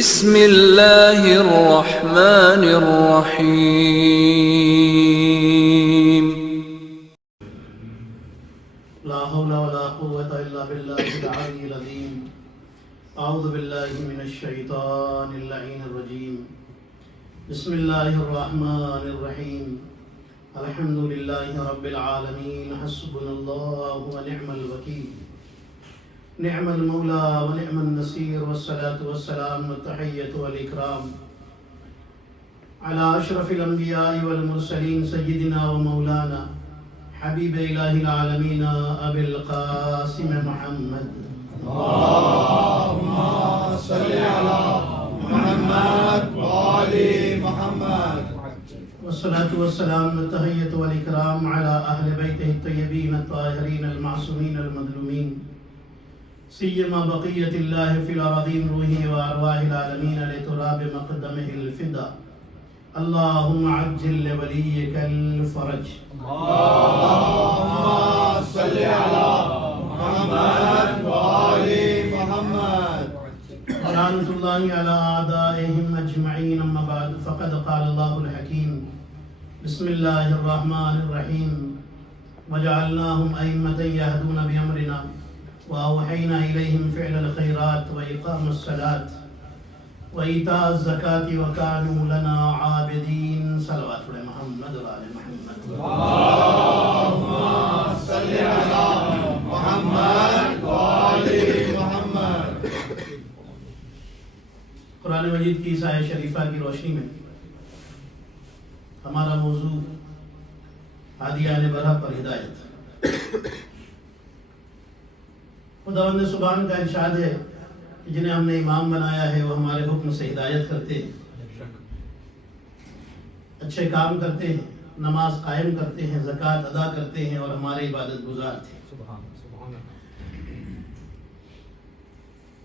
بسم اللہ الرحمن الرحیم لا حول ولا قوة الا باللہ العلی العظیم اعوذ باللہ من الشیطان اللعین الرجیم بسم اللہ الرحمن الرحیم الحمد للہ رب العالمین حسبنا اللہ ونعم الوکیل نعم المولا ونعم النصیر والصلاة والسلام والتحیۃ والاکرام علی اشرف الانبیاء والمرسلین سیدنا ومولانا حبیب الہ العالمین ابی القاسم محمد اللهم صل على محمد وآل محمد والصلاة والسلام والتحیۃ والاکرام علی اہل بیتہ الطیبین الطاہرین المعصومین المظلومین سیما بقیت اللہ فی الارضین روحی و ارواح العالمین لتراب مقدمہ الفدا اللہم عجل لولیک الفرج اللهم صل على محمد وآل محمد لعنۃ اللہ علی اعدائہم اجمعین اما بعد فقد قال اللہ الحکیم بسم اللہ الرحمن الرحیم وجعلناہم ائمۃ یہدون بامرنا وأوحينا إليهم فعل الخيرات وإقام الصلاة وإيتاء الزكاة وكانوا لنا عابدين صلوات على محمد وآل محمد اللهم صل على محمد وآل محمد قرآن مجید کی اس آیت شریفہ کی روشنی میں ہمارا موضوع ہادیان برہ پر ہدایت۔ خداوند سبحان کا ارشاد ہے کہ جنہیں ہم نے امام بنایا ہے وہ ہمارے حکم سے ہدایت کرتے ہیں، اچھے کام کرتے ہیں، نماز قائم کرتے ہیں، زکوٰۃ ادا کرتے ہیں اور ہمارے عبادت گزار تھے۔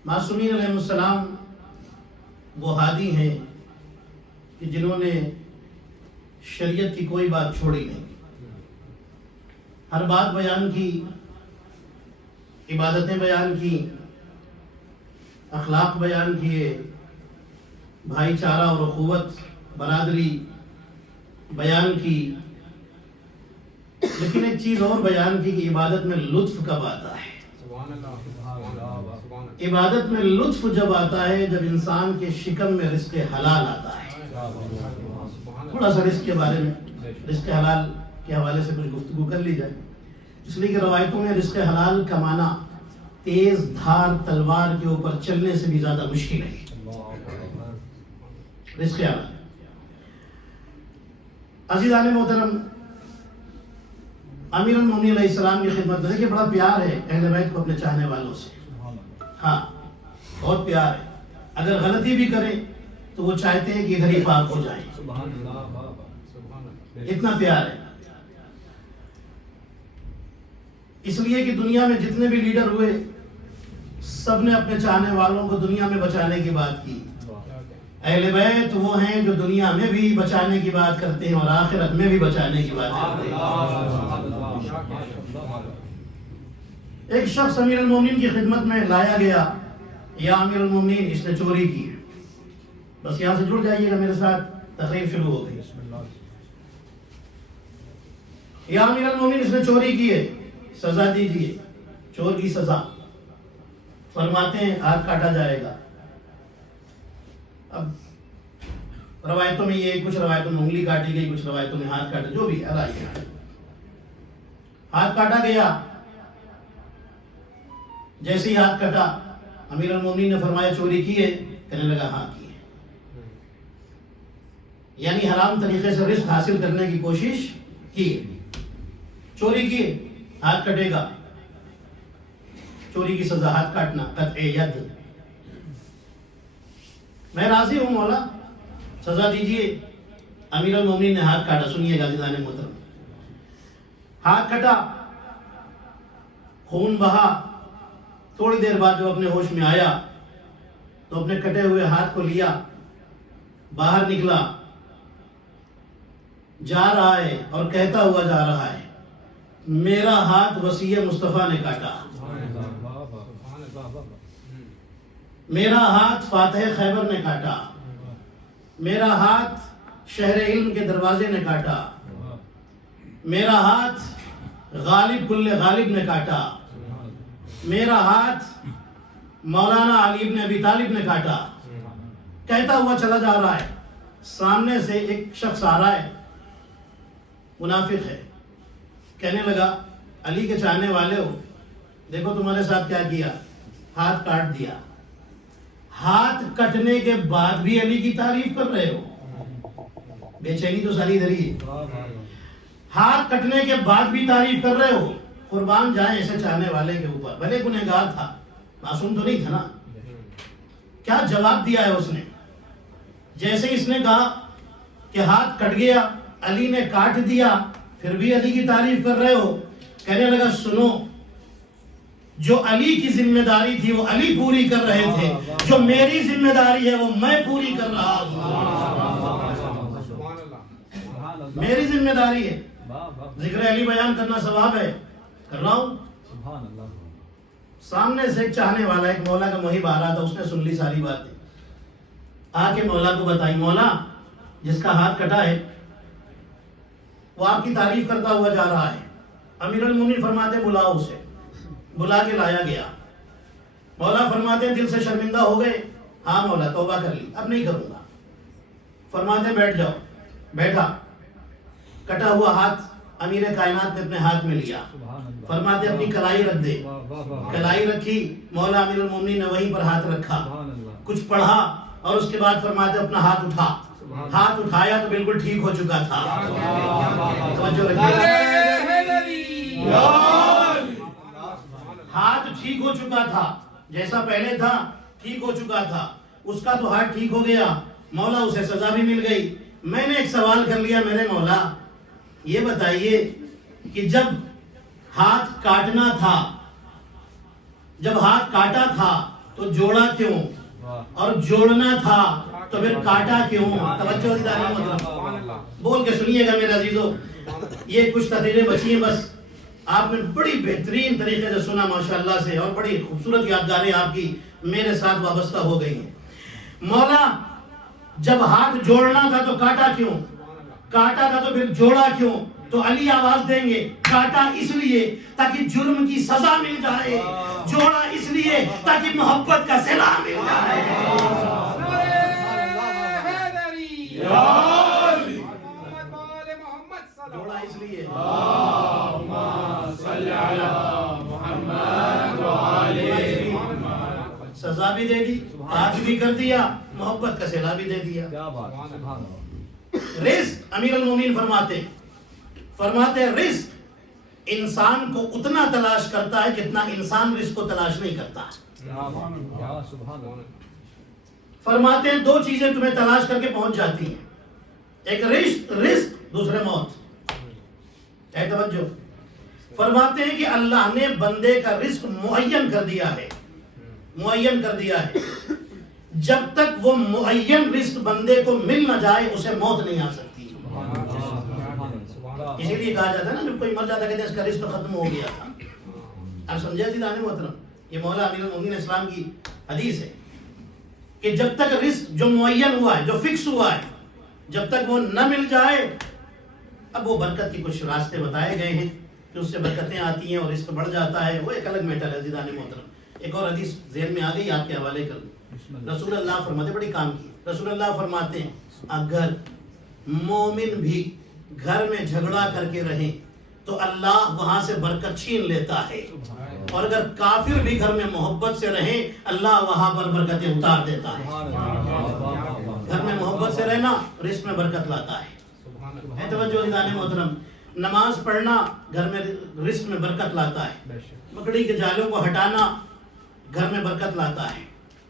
معصومین علیہ السلام وہ ہادی ہیں کہ جنہوں نے شریعت کی کوئی بات چھوڑی نہیں، ہر بات بیان کی، عبادتیں بیان کی، اخلاق بیان کیے، بھائی چارہ اور اخوت برادری بیان کی، لیکن ایک چیز اور بیان کی کہ عبادت میں لطف کب آتا ہے۔ عبادت میں لطف جب آتا ہے جب انسان کے شکم میں رزق حلال آتا ہے۔ تھوڑا سا رزق کے بارے میں، رزق حلال کے حوالے سے کچھ گفتگو کر لی جائے، اس لیے کہ روایتوں میں رزق حلال کمانا تیز دھار تلوار کے اوپر چلنے سے بھی زیادہ مشکل ہے۔ رزق حلال۔ عزیزان محترم، امیر المومنین علیہ السلام کی خدمت میں دیکھیں بڑا پیار ہے اہل بیت کو اپنے چاہنے والوں سے، ہاں بہت پیار ہے۔ اگر غلطی بھی کریں تو وہ چاہتے ہیں کہ ادھر ہی پاک ہو جائیں، اتنا پیار ہے۔ اس لیے کہ دنیا میں جتنے بھی لیڈر ہوئے سب نے اپنے چاہنے والوں کو دنیا میں بچانے کی بات کی۔ اہل بیت وہ ہیں جو دنیا میں بھی بچانے کی بات کرتے ہیں اور آخرت میں بھی بچانے کی بات کرتے ہیں۔ ایک شخص امیر المومنین کی خدمت میں لایا گیا، یا امیر المومنین اس نے چوری کی ہے۔ بس یہاں سے جڑ جائیے گا میرے ساتھ، تقریر شروع ہو گئی۔ یا امیر المومنین اس نے چوری کی ہے، سزا دیجیے، چور کی سزا۔ فرماتے ہیں ہاتھ کاٹا جائے گا۔ اب روایتوں میں یہ، کچھ روایتوں میں انگلی کاٹی گئی، کچھ روایتوں میں ہاتھ کاٹا، جو بھی ہے ہاتھ کاٹا گیا۔ جیسے ہی ہاتھ کٹا امیر المومنین نے فرمایا چوری کی ہے؟ کہنے لگا ہاں کی ہے۔ یعنی حرام طریقے سے رزق حاصل کرنے کی کوشش کی، چوری کی، ہاتھ کٹے گا۔ چوری کی سزا ہاتھ کاٹنا، قطع ید۔ میں راضی ہوں مولا، سزا دیجئے۔ امیر المومنین نے ہاتھ کاٹا۔ سنیے گا عزیزان محترم، ہاتھ کٹا، خون بہا۔ تھوڑی دیر بعد جب اپنے ہوش میں آیا تو اپنے کٹے ہوئے ہاتھ کو لیا، باہر نکلا، جا رہا ہے اور کہتا ہوا جا رہا ہے میرا ہاتھ وصی مصطفیٰ نے کاٹا۔ میرا ہاتھ فاتح خیبر نے کاٹا، میرا ہاتھ شہر علم کے دروازے نے کاٹا، میرا ہاتھ غالب کل غالب نے کاٹا، میرا ہاتھ مولانا علی بن ابی طالب نے کاٹا۔ کہتا ہوا چلا جا رہا ہے، سامنے سے ایک شخص آ رہا ہے، منافق ہے، کہنے لگا علی کے چاہنے والے ہو، دیکھو تمہارے ساتھ کیا کیا، ہاتھ کاٹ دیا۔ ہاتھ کٹنے کے بعد بھی علی کی تعریف کر رہے ہو، بے چینی تو ساری ادھر ہی ہے۔ ہاتھ کٹنے کے بعد بھی تعریف کر رہے ہو، قربان جائیں ایسے چاہنے والے کے اوپر، بھلے گنہگار تھا، معصوم تو نہیں تھا نا۔ کیا جواب دیا ہے اس نے؟ جیسے اس نے کہا کہ ہاتھ کٹ گیا، علی نے کاٹ دیا، پھر بھی علی کی تعریف کر رہے ہو، کہنے لگا سنو، جو علی کی ذمہ داری تھی وہ علی پوری کر رہے تھے، جو میری ذمہ داری ہے وہ میں پوری کر رہا ہوں۔ میری ذمہ داری ہے، ذکر علی بیان کرنا ثواب ہے، کر رہا ہوں۔ سامنے سے ایک چاہنے والا، ایک مولا کا محب آ رہا تھا، اس نے سن لی ساری باتیں، آ کے مولا کو بتائی، مولا جس کا ہاتھ کٹا ہے وہ آپ کی تعریف کرتا ہوا جا رہا ہے۔ امیر المومنین فرماتے بلاؤ اسے، بلا کے لایا گیا۔ مولا فرماتے دل سے شرمندہ ہو گئے، ہاں مولا توبہ کر لی، اب نہیں کروں گا۔ فرماتے بیٹھ جاؤ، بیٹھا، کٹا ہوا ہاتھ امیر کائنات نے اپنے ہاتھ میں لیا، فرماتے اپنی کلائی رکھ دے، کلائی رکھی، مولا امیر المومنین نے وہیں پر ہاتھ رکھا، کچھ پڑھا اور اس کے بعد فرماتے اپنا ہاتھ اٹھا، ہاتھ اٹھایا تو بالکل ٹھیک ہو چکا تھا۔ توجہ رکھیے، ہاتھ ٹھیک ہو چکا تھا، جیسا پہلے تھا ٹھیک ہو چکا تھا، اس کا تو ہاتھ ٹھیک ہو گیا، مولا اسے سزا بھی مل گئی۔ میں نے ایک سوال کر لیا، میرے مولا یہ بتائیے کہ جب ہاتھ کاٹنا تھا، جب ہاتھ کاٹا تھا تو جوڑا کیوں، اور جوڑنا تھا تو پھر کاٹا کیوں؟ توجہ دیدار محترم، بول کے سنیے گا میرے عزیزو، یہ کچھ تقریریں بچی ہیں، بس آپ نے بڑی بہترین طریقے سے سنا ماشاءاللہ سے، اور بڑی خوبصورت یادگاریں آپ کی میرے ساتھ وابستہ ہو گئی ہیں۔ مولا جب ہاتھ جوڑنا تھا تو کاٹا کیوں، کاٹا تھا تو پھر جوڑا کیوں؟ تو علی آواز دیں گے کاٹا اس لیے تاکہ جرم کی سزا مل جائے، جوڑا اس لیے تاکہ محبت کا صلہ مل جائے۔ جوڑا اس لیے، سزا بھی دے دی، آج بھی کر دیا، محبت کا صلہ بھی دے دیا۔ رزق امیر المومنین فرماتے رزق انسان کو اتنا تلاش کرتا ہے جتنا انسان رزق کو تلاش نہیں کرتا۔ فرماتے ہیں دو چیزیں تمہیں تلاش کر کے پہنچ جاتی ہیں، ایک رزق دوسرے موت۔ اے توجہ، فرماتے ہیں کہ اللہ نے بندے کا رزق معین کر دیا ہے، معین کر دیا ہے، جب تک وہ معین رزق بندے کو مل نہ جائے اسے موت نہیں آ سکتی۔ اسی لیے کہا جاتا ہے نا جب کوئی مر جاتا کہتے ہیں اس کا رزق ختم ہو گیا تھا۔ آپ سمجھے عزیزان محترم، یہ مولا امیر المومنین اسلام کی حدیث ہے کہ جب تک رزق جو معین ہوا ہے، جو فکس ہوا ہے، جب تک وہ نہ مل جائے، اب وہ برکت کی کچھ راستے بتائے گئے ہیں کہ اس سے برکتیں آتی ہیں اور رزق بڑھ جاتا ہے، وہ ایک الگ میٹر ہے عزیزان محترم۔ ایک اور حدیث ذہن میں آ گئی، آپ کے حوالے کر دوں۔ رسول اللہ فرماتے، بڑی کام کی، رسول اللہ فرماتے ہیں اگر مومن بھی گھر میں جھگڑا کر کے رہیں تو اللہ وہاں سے برکت چھین لیتا ہے، اور اگر کافر بھی گھر میں محبت سے رہیں اللہ وہاں پر برکتیں اتار دیتا ہے۔ گھر میں محبت سے رہنا رزق میں برکت لاتا ہے۔ اے توجہ عزیزان محترم، نماز پڑھنا گھر میں رزق میں برکت لاتا ہے، مکڑی کے جالوں کو ہٹانا گھر میں برکت لاتا ہے،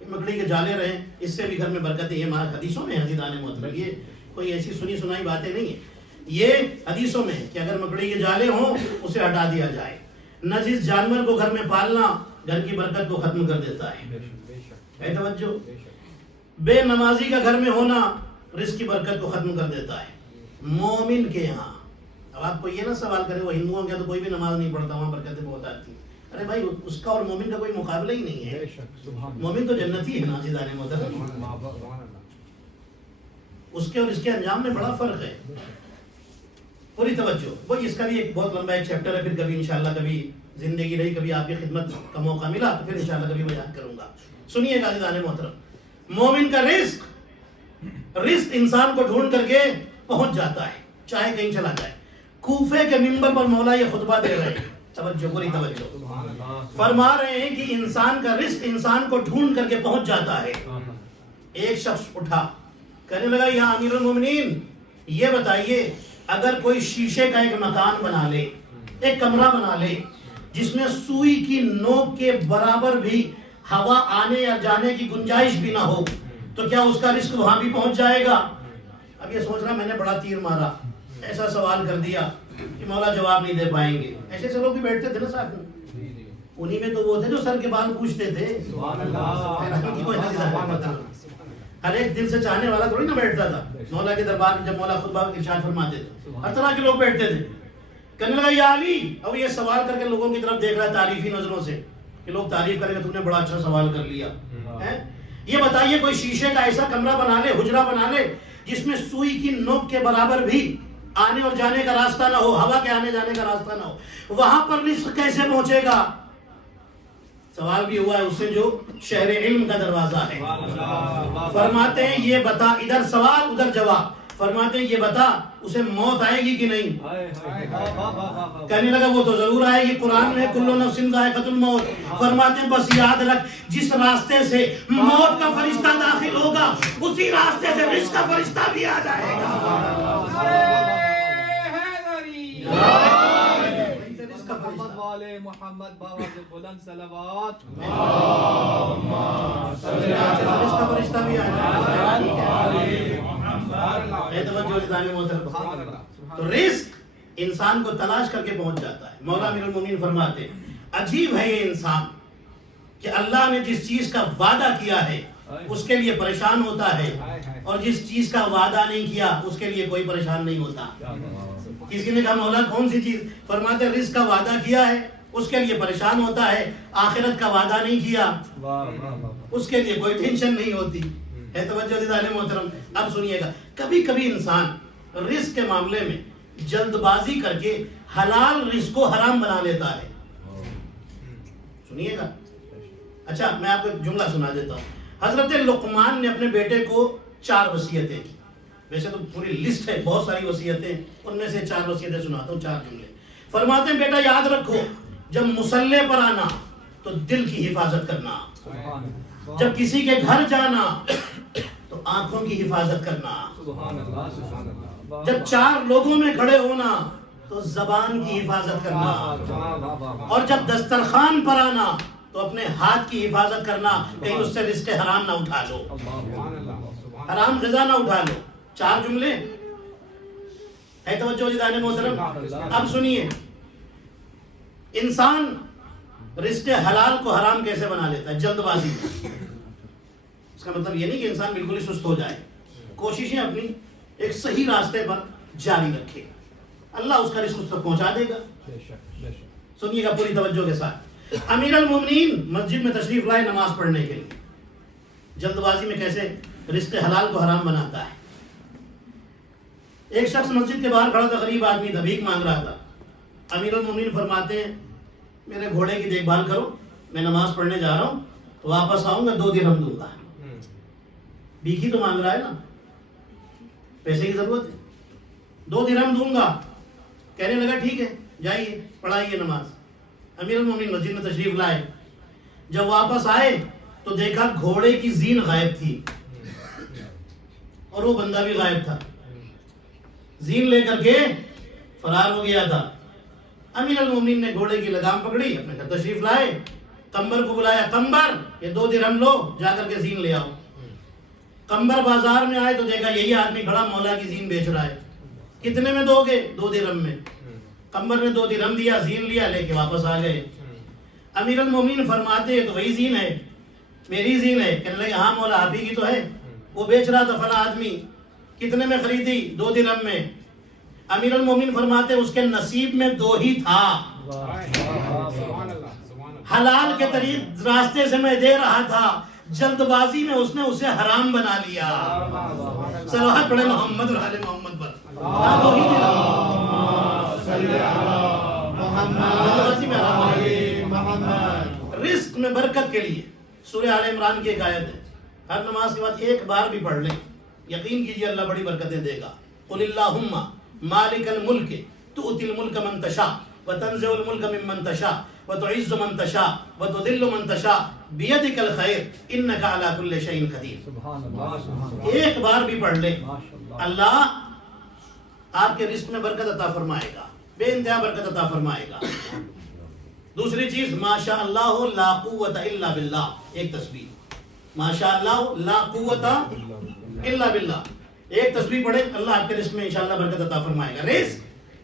مکڑی کے جالے رہیں اس سے بھی گھر میں برکتیں، یہ ہمارے حدیثوں میں عزیزان محترم، یہ کوئی ایسی سنی سنائی باتیں نہیں ہیں، یہ حدیثوں میں کہ اگر مکڑی کے جالے ہوں اسے ہٹا دیا جائے۔ نجس جانور کو گھر میں پالنا گھر کی برکت کو ختم کر دیتا ہے۔ اے توجہ، بے نمازی کا گھر میں ہونا رزق کی برکت کو ختم کر دیتا ہے۔ مومن کے یہاں، اب آپ کو یہ نہ سوال کرے وہ ہندوؤں کے تو کوئی بھی نماز نہیں پڑھتا وہاں برکتیں بہت آتی ہیں، ارے بھائی اس کا اور مومن کا کوئی مقابلہ ہی نہیں ہے. مومن تو جنتی ہے نا عزیزان محترم. اس کے اور اس کے انجام میں بڑا فرق ہے. پوری توجہ. وہ اس کا بھی ایک بہت لمبا ایک چیپٹر ہے, پھر کبھی انشاءاللہ کبھی زندگی رہی کبھی آپ کی خدمت کا موقع ملا تو پھر انشاءاللہ کبھی بیان کروں گا. سنیے گا عزیزان محترم, مومن کا رزق انسان کو ڈھونڈ کر کے پہنچ جاتا ہے چاہے کہیں چلا جائے. کوفے کے منبر پر مولا یہ خطبہ دے رہے ہیں, توجہ پوری توجہ, فرما رہے ہیں کہ انسان کا رزق انسان کو ڈھونڈ کر کے پہنچ جاتا ہے. ایک شخص اٹھا کہنے لگا یا امیر المومنین یہ بتائیے اگر کوئی شیشے کا ایک مکان بنا لے, ایک کمرہ بنا لے جس میں سوئی کی نوک کے برابر بھی ہوا آنے یا جانے کی گنجائش بھی نہ ہو تو کیا اس کا رزق وہاں بھی پہنچ جائے گا؟ اب یہ سوچ رہا میں نے بڑا تیر مارا, ایسا سوال کر دیا کہ مولا جواب نہیں دے پائیں گے. ایسے سے لوگ بھی بیٹھتے تھے نا ساتھ میں, انہی میں تو وہ تھے جو سر کے بال پوچھتے تھے. ہر ایک دل سے چاہنے والا تھوڑی نہ بیٹھتا تھا مولا کے دربار میں. جب مولا خطبہ ارشاد فرماتے تھے ہر طرح کے لوگ بیٹھتے تھے. کہنے لگا یا علی, اب یہ سوال کر کے لوگوں کی طرف دیکھ رہا ہے تعریفی نظروں سے کہ لوگ تعریف کریں گے تو نے بڑا اچھا سوال کر لیا. یہ بتائیے کوئی شیشے کا ایسا کمرہ بنا لے, حجرہ بنا لے جس میں سوئی کی نوک کے برابر بھی آنے اور جانے کا راستہ نہ ہو, ہوا کے آنے جانے کا راستہ نہ ہو, وہاں پر رزق کیسے پہنچے گا؟ سوال بھی ہوا ہے اس سے جو شہر علم کا دروازہ ہے. فرماتے ہیں یہ بتا, ادھر سوال ادھر جواب. فرماتے ہیں یہ بتا اسے موت آئے گی کہ نہیں؟ کہنے لگا وہ تو ضرور آئے گی, قرآن میں کل نفس ذائقۃ الموت. فرماتے ہیں بس یاد رکھ جس راستے سے موت کا فرشتہ داخل ہوگا اسی راستے سے رزق کا فرشتہ بھی آ جائے گا. محمد بابا سے بلند صلوات. رزق کا فرشتہ بھی آ جائے گا. تو رزق انسان کو تلاش کر کے پہنچ جاتا ہے. مولا امیر المومنین فرماتے ہیں عجیب ہے یہ انسان کہ اللہ نے جس چیز کا وعدہ کیا ہے اس کے لیے پریشان ہوتا ہے, اور جس چیز کا وعدہ نہیں کیا اس کے لیے کوئی پریشان نہیں ہوتا. کسی نے کہا مولا کون سی چیز؟ فرماتے رزق کا وعدہ کیا ہے اس کے لیے پریشان ہوتا ہے, آخرت کا وعدہ نہیں کیا اس کے لیے کوئی ٹینشن نہیں ہوتی ہے. توجہ عزیزان محترم, اب سنیے گا, کبھی کبھی انسان رزق کے معاملے میں جلد بازی کر کے حلال رزق کو حرام بنا لیتا ہے. سنیے گا. اچھا میں آپ کو ایک جملہ سنا دیتا ہوں. حضرت لقمان نے اپنے بیٹے کو 4 وصیتیں کی. ویسے تو پوری لسٹ ہے, بہت ساری وصیتیں, ان میں سے 4 وصیتیں سناتا ہوں, 4 جملے. فرماتے ہیں بیٹا یاد رکھو جب مصلی پر آنا تو دل کی حفاظت کرنا, جب کسی کے گھر جانا تو آنکھوں کی حفاظت کرنا, جب 4 لوگوں میں کھڑے ہونا تو زبان کی حفاظت کرنا, اور جب دسترخوان پر آنا تو اپنے ہاتھ کی حفاظت کرنا کہیں اس سے رزق حرام نہ اٹھا لو, حرام غذا نہ اٹھا لو. 4 جملے ہے. توجہ عزیزان محترم, اب سنیے انسان رزق حلال کو حرام کیسے بنا لیتا ہے؟ جلد بازی. اس کا مطلب یہ نہیں کہ انسان بالکل ہی سست ہو جائے, کوششیں اپنی ایک صحیح راستے پر جاری رکھے, اللہ اس کا رزق اس تک پہنچا دے گا. سنیے گا پوری توجہ کے ساتھ. امیر المومنین مسجد میں تشریف لائے نماز پڑھنے کے لیے, جلد بازی میں کیسے رزق حلال کو حرام بناتا ہے. ایک شخص مسجد کے باہر کھڑا تھا, غریب آدمی تھا, بھیک مانگ رہا تھا. امیر المومنین فرماتے ہیں میرے گھوڑے کی دیکھ بھال کرو, میں نماز پڑھنے جا رہا ہوں تو واپس آؤں گا 2 درہم دوں گا. بھیک ہی تو مانگ رہا ہے نا, پیسے کی ضرورت ہے, 2 درہم دوں گا. کہنے لگا ٹھیک ہے جائیے پڑھائیے نماز. امیر المومنین مسجد میں تشریف لائے, جب واپس آئے تو دیکھا گھوڑے کی زین غائب تھی اور وہ بندہ بھی غائب تھا, زین لے کر کے فرار ہو گیا تھا. امیر المومنین نے گھوڑے کی لگام پکڑی, اپنے گھر تشریف لائے, قمبر کو بلایا, قمبر یہ 2 درہم لو, جا کر کے زین لے آؤ. قمبر بازار میں آئے تو دیکھا یہی آدمی کھڑا مولا کی زین بیچ رہا ہے. کتنے میں دو گے؟ 2 درہم میں. قمبر نے 2 درہم دیا, زین لیا, لے کے واپس آ گئے. امیر المومنین فرماتے تو وہی زین ہے, میری زین ہے. کہنے لگے ہاں مولا آپ ہی کی تو ہے, وہ بیچ رہا تھا فلاں آدمی, کتنے میں خریدی؟ 2 درہم میں. امیر المومنین فرماتے اس کے نصیب میں 2 ہی تھا. حلال کے طریق راستے سے میں دے رہا تھا، جلد بازی میں اس نے اسے حرام بنا لیا۔ صلوات پڑھے محمد اور آل محمد پر۔ رزق میں برکت کے لیے سورہ آل عمران کی ایک آیت ہے، ہر نماز کے بعد ایک بار بھی پڑھ لیں، یقین کیجئے اللہ بڑی برکتیں دے گا۔ قل اللہم مالک الملک تؤتی الملک من تشاء وتنزع الملک ممن تشاء وتعز من تشاء وتذل من تشاء بیدک الخیر انک علی کل شیء قدیر۔ ایک بار بھی پڑھ لیں، اللہ آپ کے رزق میں برکت عطا فرمائے گا، بے انتہا برکت عطا فرمائے گا۔ دوسری چیز ماشاء اللہ لا قوت الا باللہ، ایک تسبیح ماشاء اللہ لا قوت الا باللہ، ایک تسبیح پڑھے، اللہ آپ کے رزق میں انشاءاللہ برکت عطا فرمائے گا۔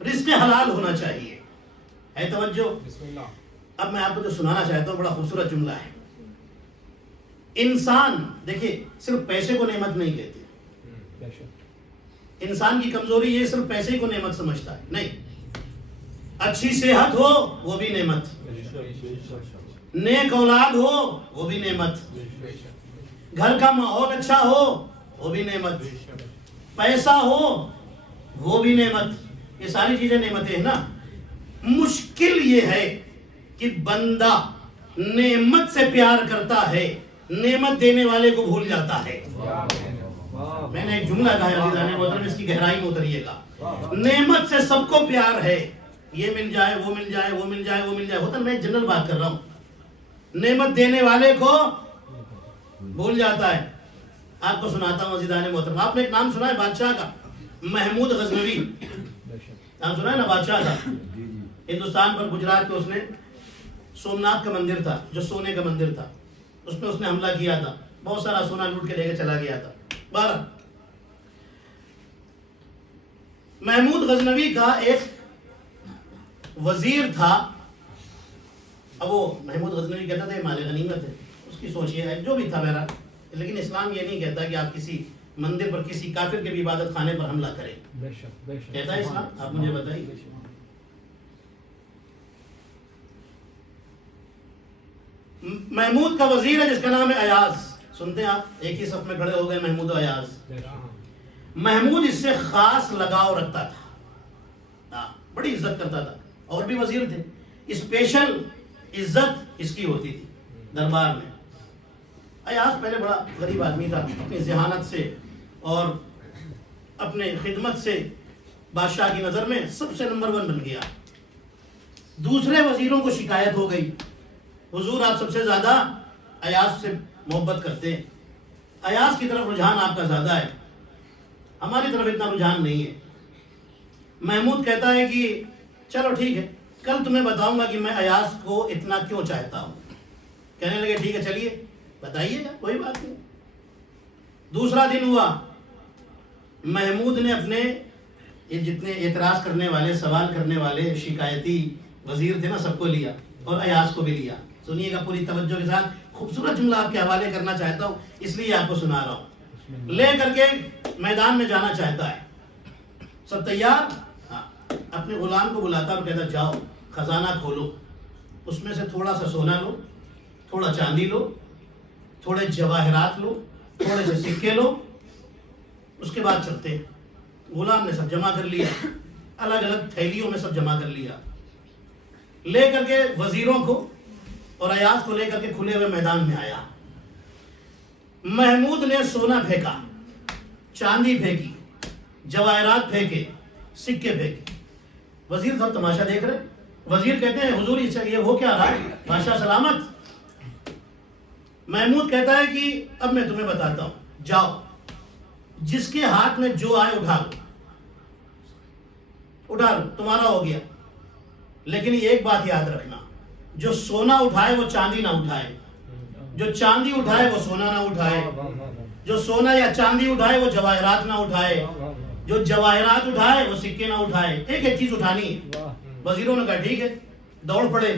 رزق حلال ہونا چاہیے، ہے توجہ۔ اب میں آپ کو جو سنانا چاہتا ہوں بڑا خوبصورت جملہ ہے۔ انسان دیکھیے صرف پیسے کو نعمت نہیں کہتے، انسان کی کمزوری یہ صرف پیسے کو نعمت سمجھتا ہے، نہیں، اچھی صحت ہو وہ بھی نعمت، نیک اولاد ہو وہ بھی نعمت، گھر کا ماحول اچھا ہو وہ بھی نعمت، پیسہ ہو وہ بھی نعمت، یہ ساری چیزیں نعمتیں ہیں نا۔ مشکل یہ ہے کہ بندہ نعمت سے پیار کرتا ہے، نعمت دینے والے کو بھول جاتا ہے۔ میں نے ایک جملہ کہا ہے عزیزان محترم، اس کی گہرائی میں اتریے گا۔ نعمت سے سب کو پیار ہے، یہ مل جائے وہ مل جائے وہ مل جائے وہ مل جائے ہوتا، میں جنرل بات کر رہا ہوں، نعمت دینے والے کو بھول جاتا ہے۔ آپ کو سناتا ہوں عزیزان محترم، آپ نے ایک نام سنا ہے بادشاہ کا، محمود غزنوی، نام سنا ہے نا بادشاہ کا؟ ہندوستان پر گجرات کے اس نے سومناتھ کا مندر تھا جو سونے کا مندر تھا، اس میں اس نے حملہ کیا تھا، بہت سارا سونا لوٹ کے لے کے چلا گیا تھا۔ بارہ محمود غزنوی کا ایک وزیر تھا، اب وہ محمود غزنوی کہتا تھا یہ مال غنیمت ہے، اس کی سوچ یہ ہے جو بھی تھا میرا، لیکن اسلام یہ نہیں کہتا کہ آپ کسی مندر پر کسی کافر کے بھی عبادت خانے پر حملہ کریں، کہتا ہے اسلام؟ آپ مجھے بتائیے۔ محمود کا وزیر ہے جس کا نام ہے ایاز، سنتے ہیں آپ، ایک ہی صف میں کھڑے ہو گئے محمود و ایاز۔ محمود اس سے خاص لگاؤ رکھتا تھا، بڑی عزت کرتا تھا، اور بھی وزیر تھے، اسپیشل عزت اس کی ہوتی تھی دربار میں۔ ایاز پہلے بڑا غریب آدمی تھا، اپنی ذہانت سے اور اپنے خدمت سے بادشاہ کی نظر میں سب سے نمبر 1 بن گیا۔ دوسرے وزیروں کو شکایت ہو گئی، حضور آپ سب سے زیادہ ایاز سے محبت کرتے ہیں، ایاز کی طرف رجحان آپ کا زیادہ ہے، ہماری طرف اتنا رجحان نہیں ہے۔ محمود کہتا ہے کہ چلو ٹھیک ہے، کل تمہیں بتاؤں گا کہ میں ایاز کو اتنا کیوں چاہتا ہوں۔ کہنے لگے ٹھیک ہے چلیے بتائیے گا، کوئی بات نہیں۔ دوسرا دن ہوا، محمود نے اپنے جتنے اعتراض کرنے والے، سوال کرنے والے، شکایتی وزیر تھے نا، سب کو لیا اور ایاز کو بھی لیا۔ سنیے گا پوری توجہ کے ساتھ، خوبصورت جملہ آپ کے حوالے کرنا چاہتا ہوں اس لیے آپ کو سنا رہا ہوں۔ لے کر کے میدان میں جانا چاہتا ہے، سب تیار؟ ہاں، اپنے غلام کو بلاتا اور کہتا جاؤ خزانہ کھولو، اس میں سے تھوڑا سا سونا لو، تھوڑا چاندی لو، تھوڑے جواہرات لو، تھوڑے سے سکے لو، اس کے بعد چلتے ہیں۔ غلام نے سب جمع کر لیا، الگ الگ تھیلیوں میں سب جمع کر لیا، لے کر کے وزیروں کو اور ایاز کو لے کر کے کھلے ہوئے میدان میں آیا۔ محمود نے سونا پھینکا، چاندی پھینکی، جواہرات پھینکے، سکے پھینکے، وزیر سب تماشا دیکھ رہے۔ وزیر کہتے ہیں حضور یہ ہو کیا رہا ہے، بادشاہ سلامت۔ محمود کہتا ہے کہ اب میں تمہیں بتاتا ہوں، جاؤ جس کے ہاتھ میں جو آئے اٹھا لو، اٹھا لو، تمہارا ہو گیا، لیکن یہ ایک بات یاد رکھنا، جو سونا اٹھائے وہ چاندی نہ اٹھائے، جو چاندی اٹھائے وہ سونا نہ اٹھائے، جو سونا یا چاندی اٹھائے وہ جواہرات نہ اٹھائے، جو جواہرات اٹھائے وہ سکے نہ اٹھائے، ایک ایک چیز اٹھانی ہے۔ وزیروں نے کہا ٹھیک ہے، دوڑ پڑے۔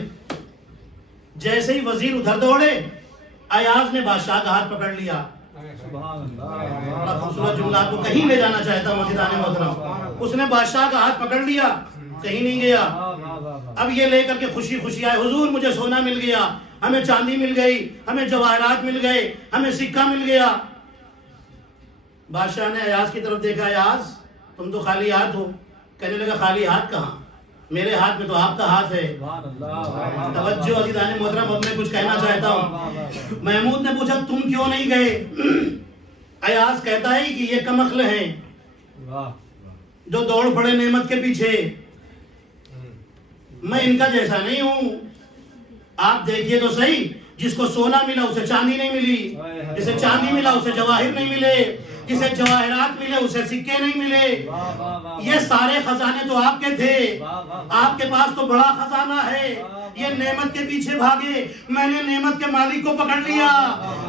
جیسے ہی وزیر ادھر دوڑے، ایاز نے بادشاہ کا ہاتھ پکڑ لیا۔ بڑا خوبصورت جملہ آپ کو کہیں لے جانا چاہتا ہوں عزیزان محترم، اس نے بادشاہ کا ہاتھ پکڑ لیا، کہیں نہیں گیا. اب یہ لے کر کے خوشی خوشی آئے, حضور مجھے سونا مل گیا, ہمیں چاندی مل گئی, ہمیں جواہرات مل گئے, ہمیں سکہ مل گیا. بادشاہ نے ایاز کی طرف دیکھا, ایاز تم تو خالی ہاتھ ہو. کہنے لگا خالی ہاتھ کہاں, میرے ہاتھ میں تو آپ کا ہاتھ ہے. توجہ عزیزان محترم, اب میں کچھ کہنا چاہتا ہوں. محمود نے پوچھا تم کیوں نہیں گئے؟ ایاز کہتا ہے کہ یہ کم عقل ہیں جو دوڑ پڑے نعمت کے پیچھے, میں ان کا جیسا نہیں ہوں. آپ دیکھیے تو صحیح, جس کو سونا ملا اسے چاندی نہیں ملی, جسے چاندی ملا اسے جواہر نہیں ملے, جسے جواہرات ملے اسے سکے نہیں ملے. یہ سارے خزانے تو آپ کے تھے, آپ کے پاس تو بڑا خزانہ ہے. یہ نعمت کے پیچھے بھاگے, میں نے نعمت کے مالک کو پکڑ لیا,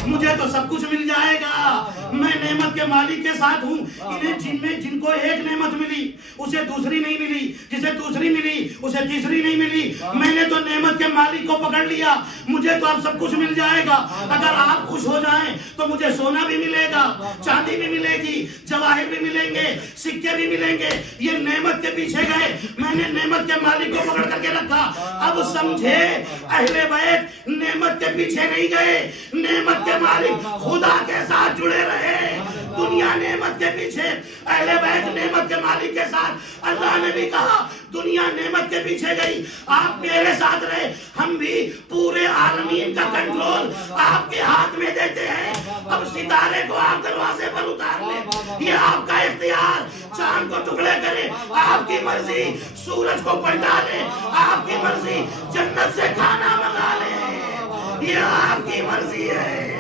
مجھے تو سب کچھ مل جائے گا, میں نعمت کے مالک کے ساتھ ہوں. انہیں جن کو ایک نعمت ملی اسے دوسری نہیں ملی, جسے دوسری ملی اسے تیسری نہیں ملی. میں نے تو نعمت کے مالک کو پکڑ لیا, مجھے تو اب سب کچھ مل جائے گا. اگر آپ خوش ہو جائیں تو مجھے سونا بھی ملے گا, چاندی بھی ملے گی, جواہر بھی ملیں گے, سکے بھی ملیں گے. یہ نعمت کے پیچھے گئے, میں نے نعمت کے مالک کو پکڑ کر کے رکھا. اب سمجھے اہل بیت نعمت کے پیچھے نہیں گئے, نعمت کے مالک خدا کے ساتھ جڑے رہے. دنیا نعمت کے پیچھے, اہل بیت نعمت کے مالک کے ساتھ. اللہ نے بھی کہا دنیا نعمت کے پیچھے گئی, آپ میرے ساتھ رہے, ہم بھی پورے عالمین کا کنٹرول آپ کے ہاتھ میں دیتے ہیں. اب ستارے کو آپ دروازے پر اتار لیں, یہ آپ کا اختیار. چاند کو ٹکڑے کریں, آپ کی مرضی. سورج کو پلٹا لیں, آپ کی مرضی. جنت سے کھانا منگا لیں, یہ آپ کی مرضی ہے.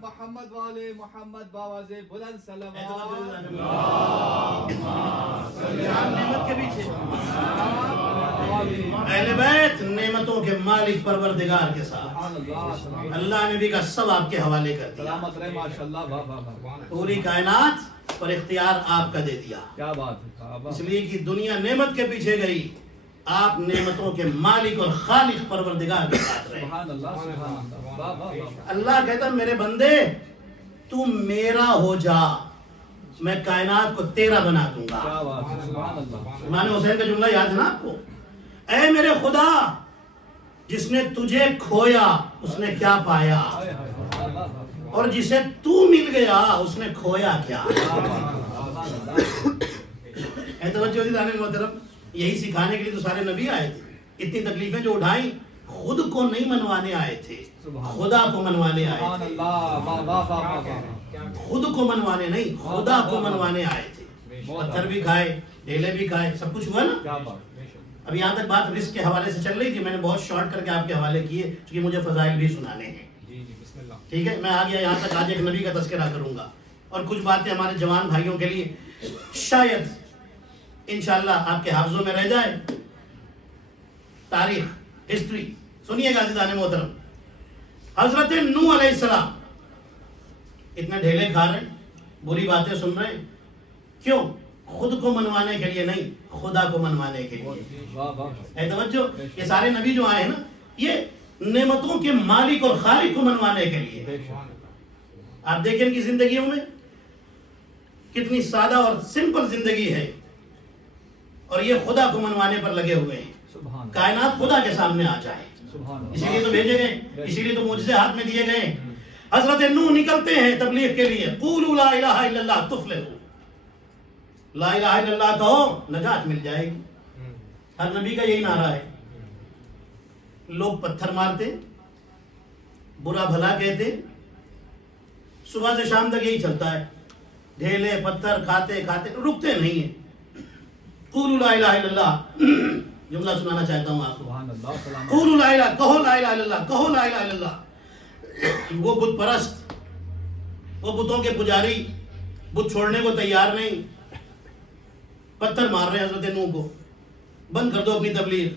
محمد والے محمد باواز بلند صلوات. نعمت کے پیچھے اہل بیت نعمتوں کے مالک پروردگار کے ساتھ. اللہ نے بھی کا سب آپ کے حوالے کر دیا, پوری کائنات پر اختیار آپ کا دے دیا. کیا بات ہے, اس لیے کہ دنیا نعمت کے پیچھے گئی, آپ نعمتوں کے مالک اور خالق پروردگار کے ساتھ رہے. اللہ کہتا میرے بندے تو میرا ہو جا, میں کائنات کو تیرا بنا دوں گا. امام حسین کا جملہ یاد ہے نا آپ کو, اے میرے خدا جس نے تجھے کھویا اس نے کیا پایا, اور جسے تو مل گیا اس نے کھویا کیا. توجہ دیدان محترم, یہی سکھانے کے لیے تو سارے نبی آئے تھے. اتنی تکلیفیں جو اٹھائیں خود کو نہیں منوانے آئے تھے, خدا کو منوانے آئے تھے. خود کو منوانے نہیں, خدا کو منوانے آئے تھے. پتھر بھی کھائے, ڈھیلے بھی کھائے, سب کچھ ہوا نا. اب یہاں تک بات رزق کے حوالے سے چل رہی تھی, میں نے بہت شارٹ کر کے آپ کے حوالے کیے کیونکہ مجھے فضائل بھی سنانے ہیں. ٹھیک ہے, میں آ گیا یہاں تک. آج ایک نبی کا تذکرہ کروں گا اور کچھ باتیں ہمارے جوان بھائیوں کے لیے شاید انشاءاللہ آپ کے حافظوں میں رہ جائے. تاریخ, ہسٹری سنیے گا عزیزان محترم. حضرت نوح علیہ السلام اتنے ڈھیلے کھا رہے ہیں, بری باتیں سن رہے ہیں, کیوں؟ خود کو منوانے کے لیے نہیں, خدا کو منوانے کے لیے. اے توجہ, یہ سارے نبی جو آئے ہیں نا, یہ نعمتوں کے مالک اور خالق کو منوانے کے لیے. آپ دیکھیں ان کی زندگیوں میں کتنی سادہ اور سمپل زندگی ہے, اور یہ خدا کو منوانے پر لگے ہوئے ہیں. کائنات خدا کے سامنے آ جائے, اسی لیے تو بھیجے گئے, اسی لیے تو معجزے ہاتھ میں دیے گئے. حضرت نوح نکلتے ہیں تبلیغ کے لیے, قولوا لا الہ الا اللہ تفلحوا, لا الہ الا اللہ کہو نجات مل جائے گی. ہر نبی کا یہی نعرہ ہے. لوگ پتھر مارتے, برا بھلا کہتے, صبح سے شام تک یہی چلتا ہے, ڈھیلے پتھر کھاتے کھاتے رکتے نہیں ہیں. قولوا لا الہ الا اللہ, جملہ سنانا چاہتا ہوں آپ کو. قولوا لا الہ, کہو لا الہ الا اللہ, کہو لا الہ الا اللہ. وہ بت پرست, وہ بتوں کے پجاری, بت چھوڑنے کو تیار نہیں, پتھر مار رہے ہیں حضرت نوح کو. بند کر دو اپنی تبلیغ.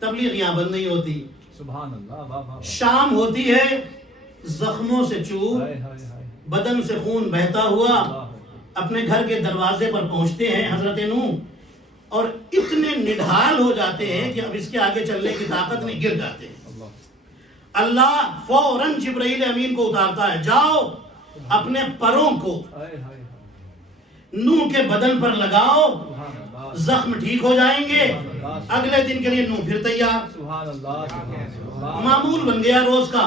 تبلیغ یہاں بند نہیں ہوتی. سبحان اللہ. شام ہوتی ہے زخموں سے چور, بدن سے خون بہتا ہوا, اپنے گھر کے دروازے پر پہنچتے ہیں حضرت نوح, اور اتنے نڈھال ہو جاتے ہیں کہ اب اس کے آگے چلنے کی طاقت نہیں, گر جاتے ہیں. اللہ فوراً جبرائیل امین کو اتارتا ہے, جاؤ اپنے پروں کو ہائے ہائے نوح کے بدن پر لگاؤ، سبحان اللہ زخم ٹھیک ہو جائیں گے، اگلے دن کے لیے نوح پھر تیار۔ سبحان اللہ معمول بن گیا روز کا،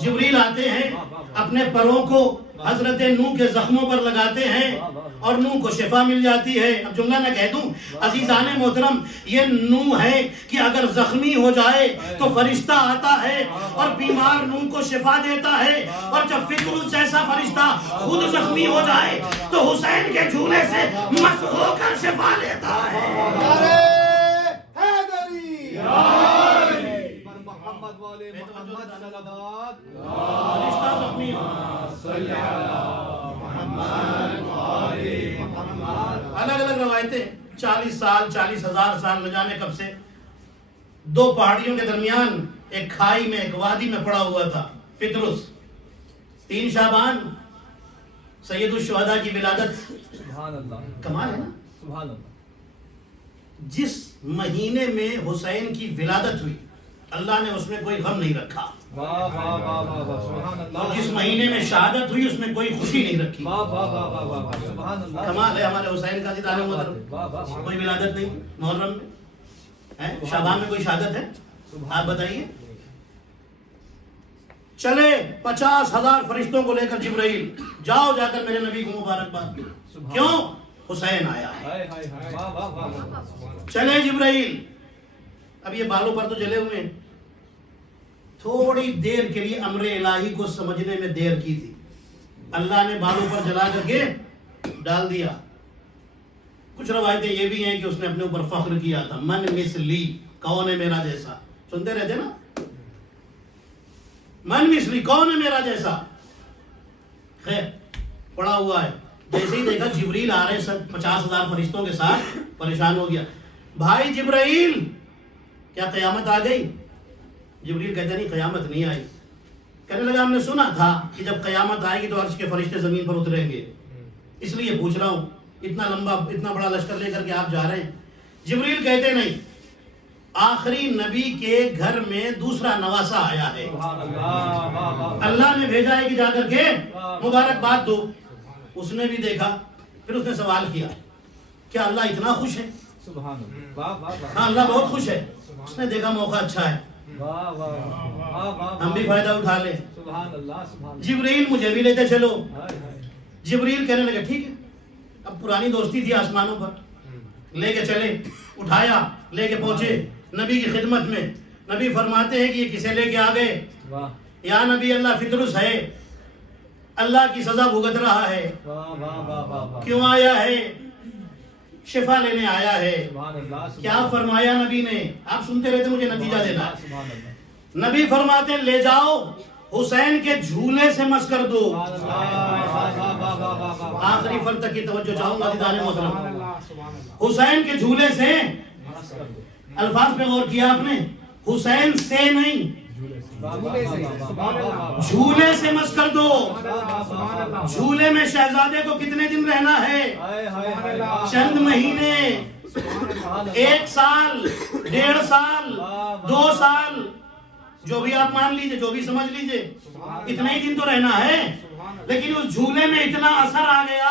جبریل آتے ہیں اپنے پروں کو حضرت نوح کے زخموں پر لگاتے ہیں اور نوح کو شفا مل جاتی ہے۔ اب جملہ میں کہہ دوں عزیزان محترم، یہ نوح ہے کہ اگر زخمی ہو جائے تو فرشتہ آتا ہے اور بیمار نوح کو شفا دیتا ہے، اور جب فطرت جیسا فرشتہ خود زخمی ہو جائے تو حسین کے جھولے سے مس ہو کر شفا لیتا ہے۔ محمد والے محمد صلوات فرشتہ زخمی ہو، الگ الگ روایتیں 40 سال 40,000 سال نہ جانے کب سے دو پہاڑیوں کے درمیان ایک کھائی میں ایک وادی میں پڑا ہوا تھا فطرس۔ 3 شعبان سید الشہداء کی ولادت، سبحان اللہ کمال ہے نا۔ سبحان اللہ جس مہینے میں حسین کی ولادت ہوئی اللہ نے اس میں کوئی غم نہیں رکھا، واہ واہ واہ واہ واہ سبحان اور اللہ جس مہینے میں شہادت ہوئی اس میں کوئی خوشی نہیں رکھی۔ واہ واہ واہ واہ واہ سبحان اللہ کمال ہے ہمارے حسین کا دیدار محترم۔ واہ واہ کوئی ولادت نہیں محرم میں ہے، شعبان میں کوئی شہادت ہے؟ آپ بتائیے۔ چلے 50,000 فرشتوں کو لے کر جبرائیل، جاؤ جا کر میرے نبی کو مبارکباد دو۔ کیوں؟ حسین آیا ہے۔ ہائے ہائے ہائے واہ واہ واہ واہ چلے جبرائیل، اب یہ بالوں پر تو جلے ہوئے ہیں، تھوڑی دیر کے لیے امر الہی کو سمجھنے میں دیر کی تھی، اللہ نے بالوں پر جلا کر کے ڈال دیا۔ کچھ روایتیں یہ بھی ہیں کہ اس نے اپنے اوپر فخر کیا تھا، من مثلی، کون ہے میرا جیسا، سنتے رہتے نا، من مثلی، کون ہے میرا جیسا۔ خیر پڑا ہوا ہے، جیسے ہی دیکھا جبریل آ رہے سب 50,000 فرشتوں کے ساتھ، پریشان ہو گیا، بھائی جبرائیل کیا قیامت آ گئی؟ جبریل کہتے نہیں قیامت نہیں آئی۔ کہنے لگا ہم نے سنا تھا کہ جب قیامت آئے گی تو عرش کے فرشتے زمین پر اتریں گے، اس لیے پوچھ رہا ہوں، اتنا لمبا اتنا بڑا لشکر لے کر کے آپ جا رہے ہیں۔ جبریل کہتے نہیں، آخری نبی کے گھر میں دوسرا نواسا آیا ہے، سبحان اللہ واہ واہ اللہ نے بھیجا ہے کہ جا کر کے مبارکباد دو۔ اس نے بھی دیکھا، پھر اس نے سوال کیا کیا اللہ اتنا خوش ہے؟ سبحان اللہ واہ واہ واہ ہاں اللہ بہت خوش ہے۔ اس نے دیکھا موقع اچھا ہے، واہ واہ واہ واہ ہم بھی فائدہ اٹھا لیں، سبحان اللہ سبحان اللہ جبریل مجھے بھی لیتے چلو۔ ہائے ہائے جبریل کہنے لگے ٹھیک ہے، اب پرانی دوستی تھی آسمانوں پر، لے کے چلے، اٹھایا، لے کے پہنچے نبی کی خدمت میں۔ نبی فرماتے ہیں کہ یہ کسے لے کے آ گئے؟ واہ یا نبی اللہ فطرس ہے، اللہ کی سزا بھگت رہا ہے، واہ واہ واہ واہ واہ کیوں آیا ہے؟ شفا لینے آیا ہے۔ سبحان اللہ کیا فرمایا نبی نے؟ آپ سنتے رہتے، مجھے نتیجہ دینا ہے۔ سبحان اللہ نبی فرماتے ہیں لے جاؤ حسین کے جھولے سے مس کر دو۔ سبحان اللہ واہ واہ واہ واہ واہ واہ آخری فرد تک کی توجہ چاہوں گا دیدان محترم، حسین کے جھولے سے، مس کر دو الفاظ پہ غور کیا آپ نے، حسین سے نہیں، جھولے سے مس کر دو۔ جھولے میں شہزادے کو کتنے دن رہنا ہے؟ چند مہینے، 1 سال، 1.5 سال، 2 سال، جو بھی آپ مان لیجئے، جو بھی سمجھ لیجئے، اتنے ہی دن تو رہنا ہے۔ لیکن اس جھولے میں اتنا اثر آ گیا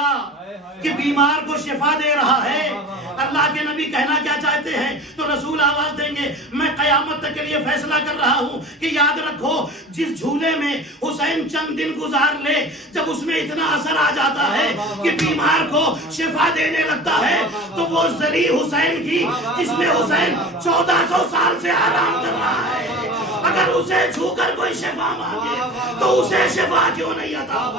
کہ بیمار کو شفا دے رہا ہے۔ اللہ کے نبی کہنا کیا چاہتے ہیں تو رسول آواز دیں گے، میں قیامت تک کے لیے فیصلہ کر رہا ہوں کہ یاد رکھو جس جھولے میں حسین چند دن گزار لے، جب اس میں اتنا اثر آ جاتا ہے کہ بیمار کو شفا دینے لگتا ہے، تو وہ ذریع حسین کی جس میں حسین 1400 سال سے آرام کر رہا ہے، اگر اسے چھو کر کوئی شفا مانگے تو اسے شفا کیوں نہیں عطا؟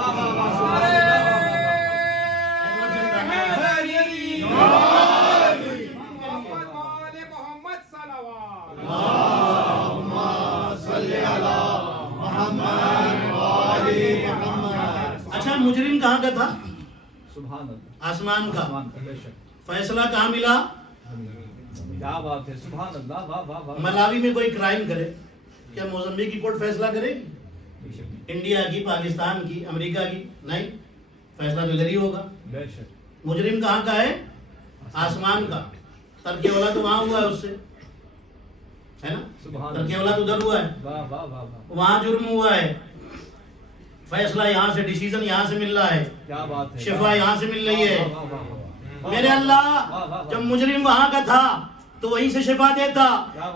اچھا مجرم کہاں کا تھا؟ سبحان اللہ آسمان کا۔ سبحان اللہ بے شک فیصلہ کہاں ملا؟ کیا بات ہے سبحان اللہ واہ واہ واہ ملاوی میں کوئی کرائم کرے کیا موزمبیق کی کورٹ فیصلہ کرے گی؟ بے شک انڈیا کی، پاکستان کی، امریکہ کی؟ نہیں، فیصلہ تو ادھر ہی ہوگا۔ بے شک مجرم کہاں کا ہے؟ آسمان کا۔ ترک اولاد تو وہاں ہوا ہے اس سے، ہے نا؟ سبحان ترک اللہ اولاد ادھر ہوا ہے، واہ واہ واہ واہ وہاں جرم ہوا ہے۔ فیصلہ یہاں سے، ڈیسیزن یہاں سے مل رہا ہے، کیا بات ہے، شفا یہاں سے مل رہی ہے۔ واہ، واہ، واہ، واہ۔ میرے اللہ جب مجرم وہاں کا تھا تو وہیں سے شفا دیتا،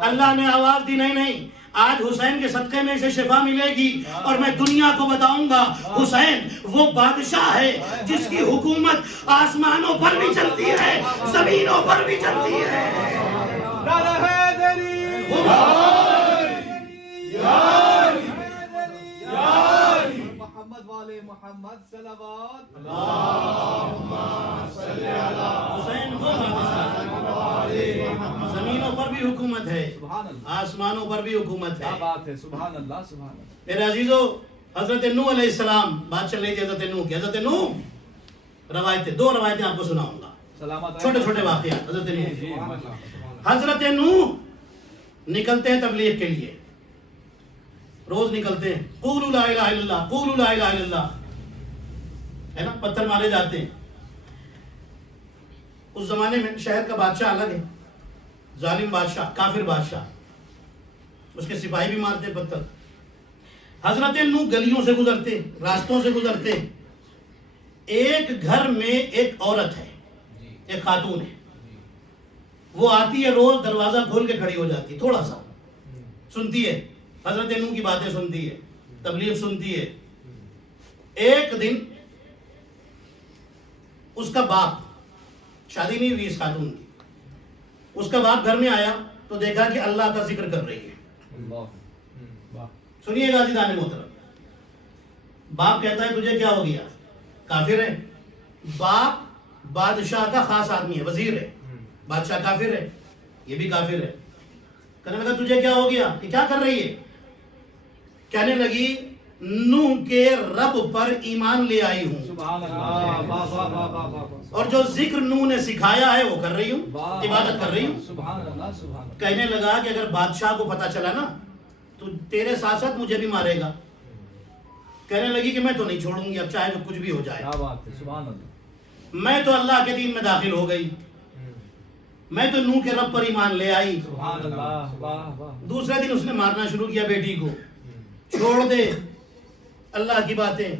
اللہ نے آواز دی نہیں آج حسین کے صدقے میں اسے شفا ملے گی، اور میں دنیا کو بتاؤں گا حسین وہ بادشاہ ہے جس کی حکومت آسمانوں پر بھی چلتی ہے، زمینوں پر بھی چلتی ہے۔ نعرہ حیدری، محمد والے محمد صلوات۔ حسین وہ بادشاہ ہے، زمینوں پر بھی حکومت ہے، سبحان اللہ، آسمانوں پر بھی حکومت کیا ہے۔ بات ہے، سبحان اللہ، سبحان اللہ۔ میرے عزیزو، حضرت نوح علیہ السلام، بات چل رہی تھی حضرت نوح کی۔ حضرت نوح روایتیں، 2 روایتیں آپ کو سناؤں گا، سلامت چھوٹے چھوٹے واقعات حضرت نوح جی، کے۔ ماشاء اللہ۔ حضرت نوح نکلتے ہیں تبلیغ کے لیے، روز نکلتے ہیں، قولوا لا الہ الا اللہ، قولوا لا الہ الا اللہ، ہے نا، پتھر مارے جاتے ہیں۔ اس زمانے میں شہر کا بادشاہ الگ ہے، ظالم بادشاہ، کافر بادشاہ، اس کے سپاہی بھی مارتے پتھر۔ حضرت نوح گلیوں سے گزرتے، راستوں سے گزرتے، ایک گھر میں ایک عورت ہے، ایک خاتون ہے، وہ آتی ہے روز، دروازہ کھول کے کھڑی ہو جاتی، تھوڑا سا سنتی ہے، حضرت نوح کی باتیں سنتی ہے، تبلیغ سنتی ہے۔ ایک دن اس کا باپ، شادی نہیں ہوئی اس خاتون کی، اس کا باپ گھر میں آیا تو دیکھا کہ اللہ کا ذکر کر رہی ہے۔ سنیے گا عزیزان محترم، باپ کہتا ہے تجھے کیا ہو گیا؟ کافر ہے، باپ بادشاہ کا خاص آدمی ہے، وزیر ہے، بادشاہ کافر ہے، یہ بھی کافر ہے۔ کہنے لگا تجھے کیا ہو گیا، یہ کیا کر رہی ہے؟ کہنے لگی نوح کے رب پر ایمان لے آئی ہوں، سبحان اللہ، واہ واہ واہ واہ واہ، اور جو ذکر نوح نے سکھایا ہے وہ کر رہی ہوں، واہ، عبادت کر رہی ہوں۔ سبحان اللہ، سبحان اللہ۔ کہنے لگا کہ اگر بادشاہ کو پتا چلا نا تو تیرے ساتھ ساتھ مجھے بھی مارے گا۔ کہنے لگی کہ میں تو نہیں چھوڑوں گی، اب چاہے جو کچھ بھی ہو جائے، کیا بات ہے، سبحان اللہ، میں تو اللہ کے دین میں داخل ہو گئی، میں تو نوح کے رب پر ایمان لے آئی۔ سبحان اللہ، واہ واہ، دوسرے دن اس نے مارنا شروع کیا بیٹی کو، چھوڑ دے اللہ کی باتیں،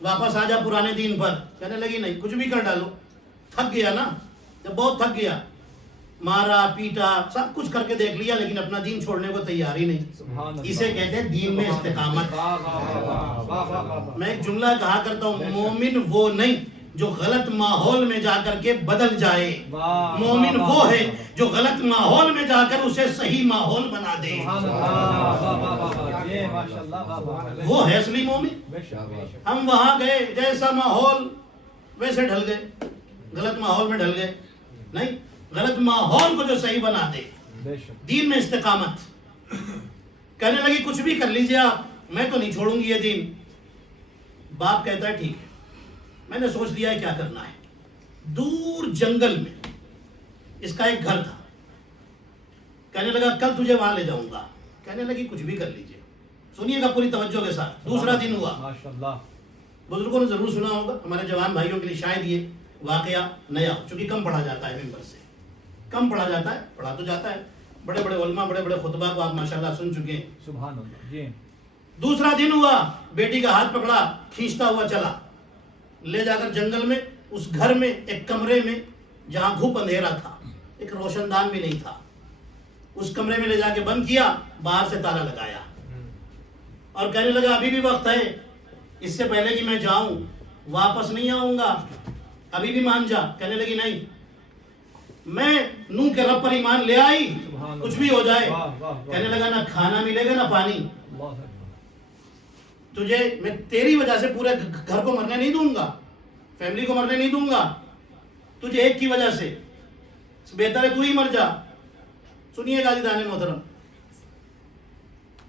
واپس آ جا پرانے دین پر۔ کہنے لگی نہیں، کچھ بھی کر ڈالو، تھک گیا نا، جب بہت تھک گیا، مارا پیٹا سب کچھ کر کے دیکھ لیا، لیکن اپنا دین چھوڑنے کو تیار ہی نہیں۔ سبحان اللہ، اسے کہتے ہیں دین میں استقامت۔ واہ واہ واہ واہ، واہ واہ واہ۔ میں ایک جملہ کہا کرتا ہوں، مومن وہ نہیں جو غلط ماحول میں جا کر کے بدل جائے، واہ، مومن واہ، وہ واہ، ہے جو غلط ماحول میں جا کر اسے صحیح ماحول بنا دے، سبحان اللہ، واہ واہ واہ واہ، یہ ماشاء اللہ، واہ واہ، وہ ہے اصلی مومن۔ بے شک، ہم وہاں گئے، جیسا ماحول ویسے ڈھل گئے، غلط ماحول میں ڈھل گئے، نہیں، غلط ماحول کو جو صحیح بنا دے، بے شک، دین میں استقامت۔ کہنے لگی کچھ بھی کر لیجئے آپ، میں تو نہیں چھوڑوں گی یہ دین۔ باپ کہتا ہے ٹھیک ہے، میں نے سوچ لیا ہے کیا کرنا ہے۔ دور جنگل میں اس کا ایک گھر تھا، کہنے لگا کل تجھے وہاں لے جاؤں گا۔ کہنے لگی کچھ بھی کر لیجئے، سنیے گا پوری توجہ کے ساتھ۔ دوسرا دن ہوا، ماشاء اللہ، بزرگوں نے ضرور سنا ہوگا، ہمارے جوان بھائیوں کے لیے شاید یہ واقعہ نیا ہو، چونکہ کم پڑھا جاتا ہے، ممبر سے کم پڑھا جاتا ہے، پڑھا تو جاتا ہے، بڑے بڑے علماء بڑے بڑے خطبہ کو آپ ماشاءاللہ سن چکے ہیں۔ سبحان اللہ، جی، دوسرا دن ہوا، بیٹی کا ہاتھ پکڑا، کھینچتا ہوا چلا، لے جا کر جنگل میں، اس گھر میں ایک کمرے میں جہاں گھپ اندھیرا تھا، ایک روشن دان بھی نہیں تھا، اس کمرے میں لے جا کے بند کیا، باہر سے تالا لگایا، اور کہنے لگا ابھی بھی وقت ہے، اس سے پہلے کہ میں جاؤں واپس نہیں آؤں گا، ابھی بھی مان جا۔ کہنے لگی نہیں، میں نوح کے رب پر ایمان لے آئی، کچھ بھی ہو جائے۔ کہنے لگا نہ کھانا ملے گا نہ پانی، تجھے میں تیری وجہ سے پورے گھر کو مرنے نہیں دوں گا، فیملی کو مرنے نہیں دوں گا، تجھے ایک کی وجہ سے، بہتر ہے تو ہی مر جا۔ سنیے گا عزیزان محترم،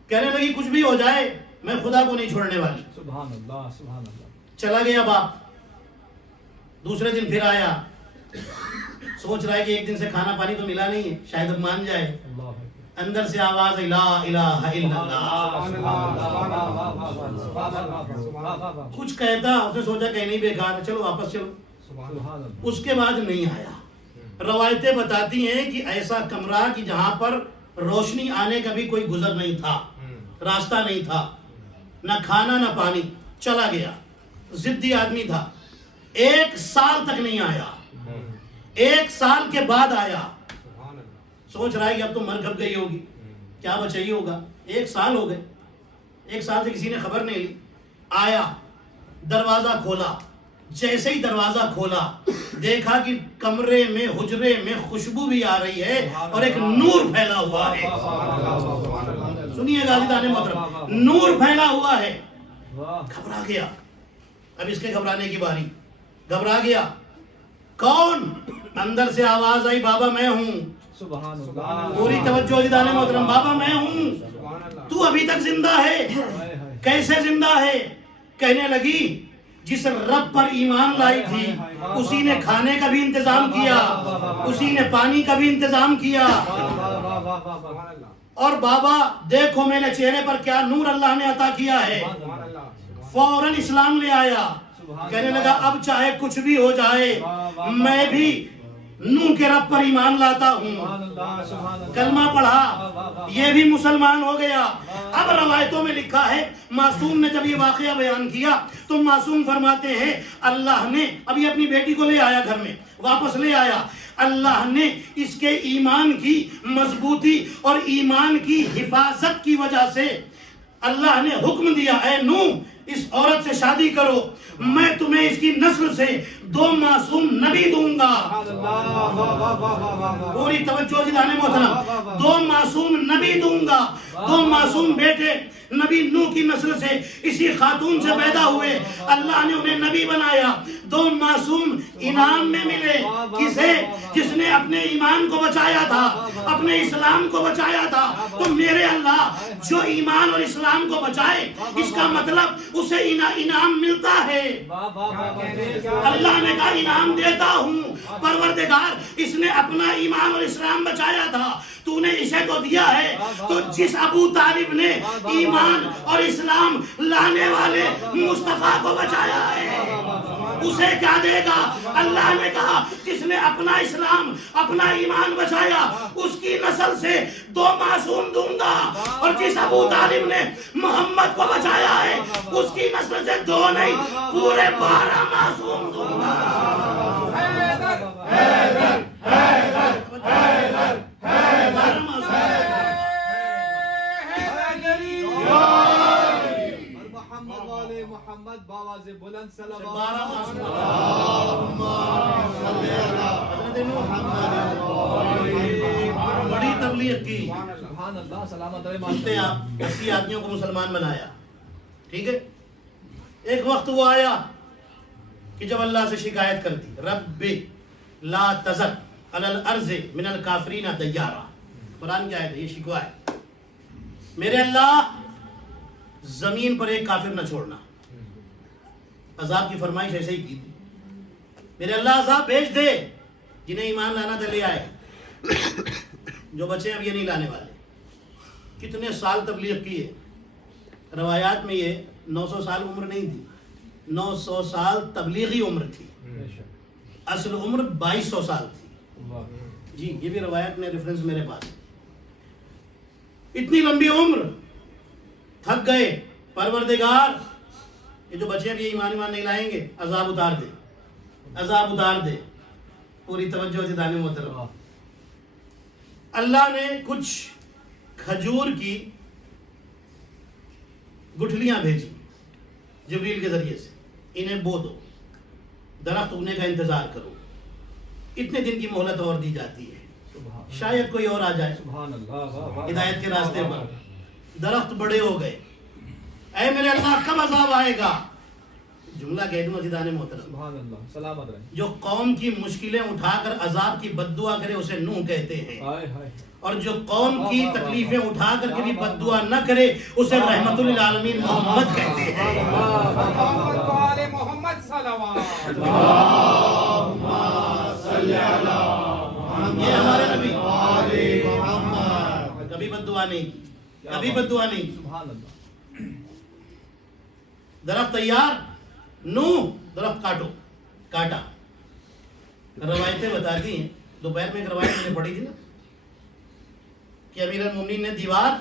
کہنے لگی کچھ بھی ہو جائے میں خدا کو نہیں چھوڑنے والی۔ سبحان اللہ، سبحان اللہ، چلا گیا باپ، دوسرے دن پھر آیا، سوچ رہا ہے کہ ایک دن سے کھانا پانی تو ملا نہیں ہے، شاید اب مان جائے۔ اللہ اندر سے آواز لا الہ الا اللہ، کچھ کہتا، اس نے سوچا کہ نہیں بیکار ہے، چلو واپس چلو، اس کے بعد نہیں آیا۔ روایتیں بتاتی ہیں کہ ایسا کمرہ کہ جہاں پر روشنی آنے کا بھی کوئی گزر نہیں تھا، راستہ نہیں تھا، نہ کھانا نہ پانی، چلا گیا. ضدی آدمی تھا. 1 سال تک نہیں آیا. 1 سال کے بعد آیا. سوچ رہا ہے کہ اب تو مر گھب گئی ہوگی, کیا بچا ہی ہوگا. 1 سال ہو گئے. 1 سال سے کسی نے خبر نہیں لی. آیا, دروازہ کھولا. جیسے ہی دروازہ کھولا دیکھا کہ کمرے میں, حجرے میں خوشبو بھی آ رہی ہے اور ایک نور پھیلا ہوا ہے. سنیے گا عزیزان محترم, نور پھیلا ہوا ہے. گھبرا گیا. اب اس کے گھبرانے کی باری. گھبرا گیا. کون؟ اندر سے آواز آئی, بابا میں ہوں. سبحان اللہ. پوری توجہ عزیزان محترم, بابا میں ہوں. تو ابھی تک زندہ ہے. کیسے زندہ ہے؟ کہنے لگی جس رب پر ایمان لائی تھی اسی نے کھانے کا بھی انتظام کیا, اسی نے پانی کا بھی انتظام کیا. اور بابا دیکھو میرے چہرے پر کیا نور اللہ نے عطا کیا ہے. فوراً اسلام لے آیا. کہنے لگا اب چاہے کچھ بھی ہو جائے میں بھی نوح کے رب پر ایمان لاتا ہوں. کلمہ پڑھا, یہ بھی مسلمان ہو گیا. اب روایتوں میں لکھا ہے معصوم نے جب یہ واقعہ بیان کیا تو معصوم فرماتے ہیں اللہ نے, ابھی اپنی بیٹی کو لے آیا گھر میں, واپس لے آیا, اللہ نے اس کے ایمان کی مضبوطی اور ایمان کی حفاظت کی وجہ سے اللہ نے حکم دیا اے نوح اس عورت سے شادی کرو, میں تمہیں اس کی نسل سے 2 معصوم نبی دوں گا. پوری توجہ عزیزان محترم, 2 معصوم نبی دوں گا. 2 معصوم بیٹے نبی نوح کی نسل سے اسی خاتون سے پیدا ہوئے. اللہ نے انہیں نبی بنایا. 2 معصوم انعام میں ملے. کسے؟ جس نے اپنے ایمان کو بچایا تھا, اپنے اسلام کو بچایا تھا. تو میرے اللہ جو ایمان اور اسلام کو بچائے اس کا مطلب اسے انعام ملتا ہے. اللہ نے کہا انعام دیتا ہوں. پروردگار اس نے اپنا ایمان اور اسلام بچایا تھا, تو نے اسے تو دیا ہے. تو جس ابو طالب نے ایمان اور اسلام لانے والے مصطفیٰ کو بچایا ہے اسے کیا دے گا؟ اللہ نے کہا جس نے اپنا اسلام اپنا ایمان بچایا اس کی نسل سے 2 معصوم دوں گا. اور جس ابو طالب نے محمد کو بچایا ہے اس کی نسل سے 2 نہیں پورے 12 معصوم دوں گا. محمد باواز بلند صلوات. بڑی تبلیغ کی. سبحان اللہ. سلامت رہے. مانتے ہیں آپ 80 آدمیوں کو مسلمان بنایا. ٹھیک ہے, ایک وقت وہ آیا کہ جب اللہ سے شکایت کرتی رب لا تذر علی الارض من الکافرین دیارا. قرآن کی آیت ہے, یہ شکوہ ہے. میرے اللہ زمین پر ایک کافر نہ چھوڑنا. عذاب کی فرمائش ایسے ہی کی تھی. میرے اللہ عذاب بھیج دے, جنہیں ایمان لانا تھا لے آئے, جو بچے اب یہ نہیں لانے والے. کتنے سال تبلیغ کی ہے. روایات میں یہ 900 سال عمر نہیں تھی, 900 سال تبلیغی عمر تھی. اصل عمر 2200 سال تھی. جی یہ بھی روایت میں ریفرنس میرے پاس. اتنی لمبی عمر, تھک گئے. پروردگار یہ جو بچے اب یہ ایمان نہیں لائیں گے عذاب اتار دے, عذاب اتار دے. پوری توجہ عزیزان محترم, اللہ نے کچھ کھجور کی گٹھلیاں بھیجی جبریل کے ذریعے سے, انہیں بو دو, درخت اگنے کا انتظار کرو. اتنے دن کی مہلت اور دی جاتی ہے, شاید کوئی اور آ جائے ہدایت کے راستے پر. درخت بڑے ہو گئے. اے میرے اللہ کب عذاب آئے گا؟ جملہ کہہ دوں عزیزان محترم, سبحان اللہ. سلامت رہے. جو قوم کی مشکلیں اٹھا کر عذاب کی بد دعا کرے اسے نوح کہتے ہیں, اور جو قوم کی تکلیفیں اٹھا کر کے بھی بد دعا نہ کرے اسے رحمت للعالمین محمد کہتے ہیں. محمد صلوات. یہ ہمارے نبی کبھی بد دعا نہیں کی, کبھی بد دعا نہیں کی. سبحان اللہ. درخت تیار, نوح درخت کاٹو, کاٹا. روایتیں بتاتی ہیں, دوپہر میں ایک روایت میں نے پڑھی تھی نا کہ امیر المومنین نے دیوار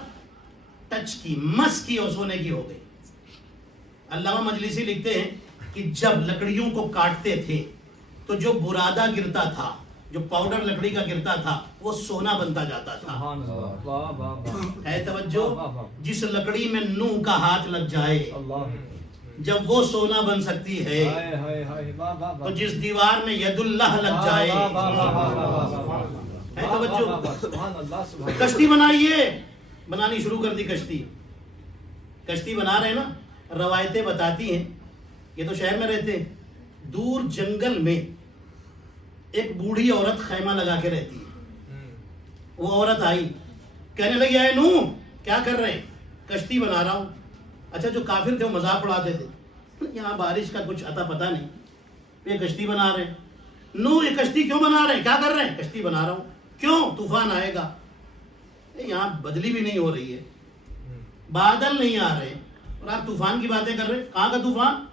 ٹچ کی, مس کی اور سونے کی ہو گئی. علامہ مجلسی لکھتے ہیں کہ جب لکڑیوں کو کاٹتے تھے تو جو برادہ گرتا تھا، جو پاؤڈر لکڑی کا گرتا تھا، وہ سونا بنتا جاتا تھا۔ سبحان اللہ، واہ واہ واہ، ہے توجہ؟ جس لکڑی میں نوح کا ہاتھ لگ جائے اللہ، جب وہ سونا بن سکتی ہے، ہائے ہائے ہائے، واہ واہ تو واہ، جس دیوار میں ید اللہ لگ جائے، واہ واہ واہ واہ واہ واہ واہ، ہے توجہ؟ سبحان اللہ، سبحان اللہ، کشتی بنائیے، بنانی شروع کر دی کشتی۔ کشتی بنا رہے ہیں نا، روایتیں بتاتی ہیں، یہ تو شہر میں رہتے ہیں، دور جنگل میں ایک بوڑھی عورت خیمہ لگا کے رہتی ہے۔ وہ عورت آئی، کہنے لگی اے نوح کیا کر رہے ہیں؟ کشتی بنا رہا ہوں۔ اچھا جو کافر تھے وہ مذاق اڑاتے تھے، یہاں بارش کا کچھ عطا پتہ نہیں، یہ کشتی بنا رہے ہیں۔ نوح یہ کشتی کیوں بنا رہے ہیں؟ کیا کر رہے ہیں؟ کشتی بنا رہا ہوں۔ کیوں؟ طوفان آئے گا۔ یہاں بدلی بھی نہیں ہو رہی ہے، بادل نہیں آ رہے اور آپ طوفان کی باتیں کر رہے ہیں۔ کہاں کا طوفان؟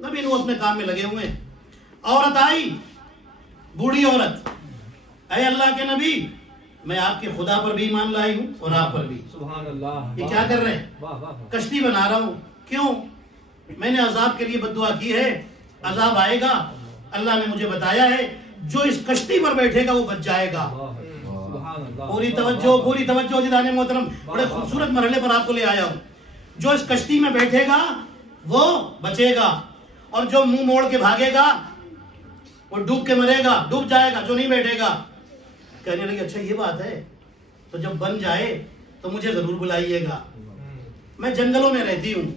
نبی نوح اپنے کام میں لگے ہوئے ہیں۔ عورت آئی، بوڑھی عورت، اے اللہ کے نبی میں آپ کے خدا پر بھی ایمان لائی ہوں اور آپ پر بھی۔ سبحان اللہ، یہ کیا کر رہے ہیں؟ واہ واہ واہ، کشتی بنا رہا ہوں۔ کیوں؟ میں نے عذاب کے لیے بد دعا کی ہے، عذاب آئے گا، اللہ نے مجھے بتایا ہے جو اس کشتی پر بیٹھے گا وہ بچ جائے گا۔ سبحان اللہ، پوری توجہ جدان محترم، بڑے خوبصورت مرحلے پر آپ کو لے آیا ہوں۔ جو اس کشتی میں بیٹھے گا وہ بچے گا، اور جو منہ موڑ کے بھاگے گا وہ ڈوب کے مرے گا، ڈوب جائے گا جو نہیں بیٹھے گا۔ کہنے لگے اچھا یہ بات ہے، تو جب بن جائے تو مجھے ضرور بلائیے گا، میں جنگلوں میں رہتی ہوں،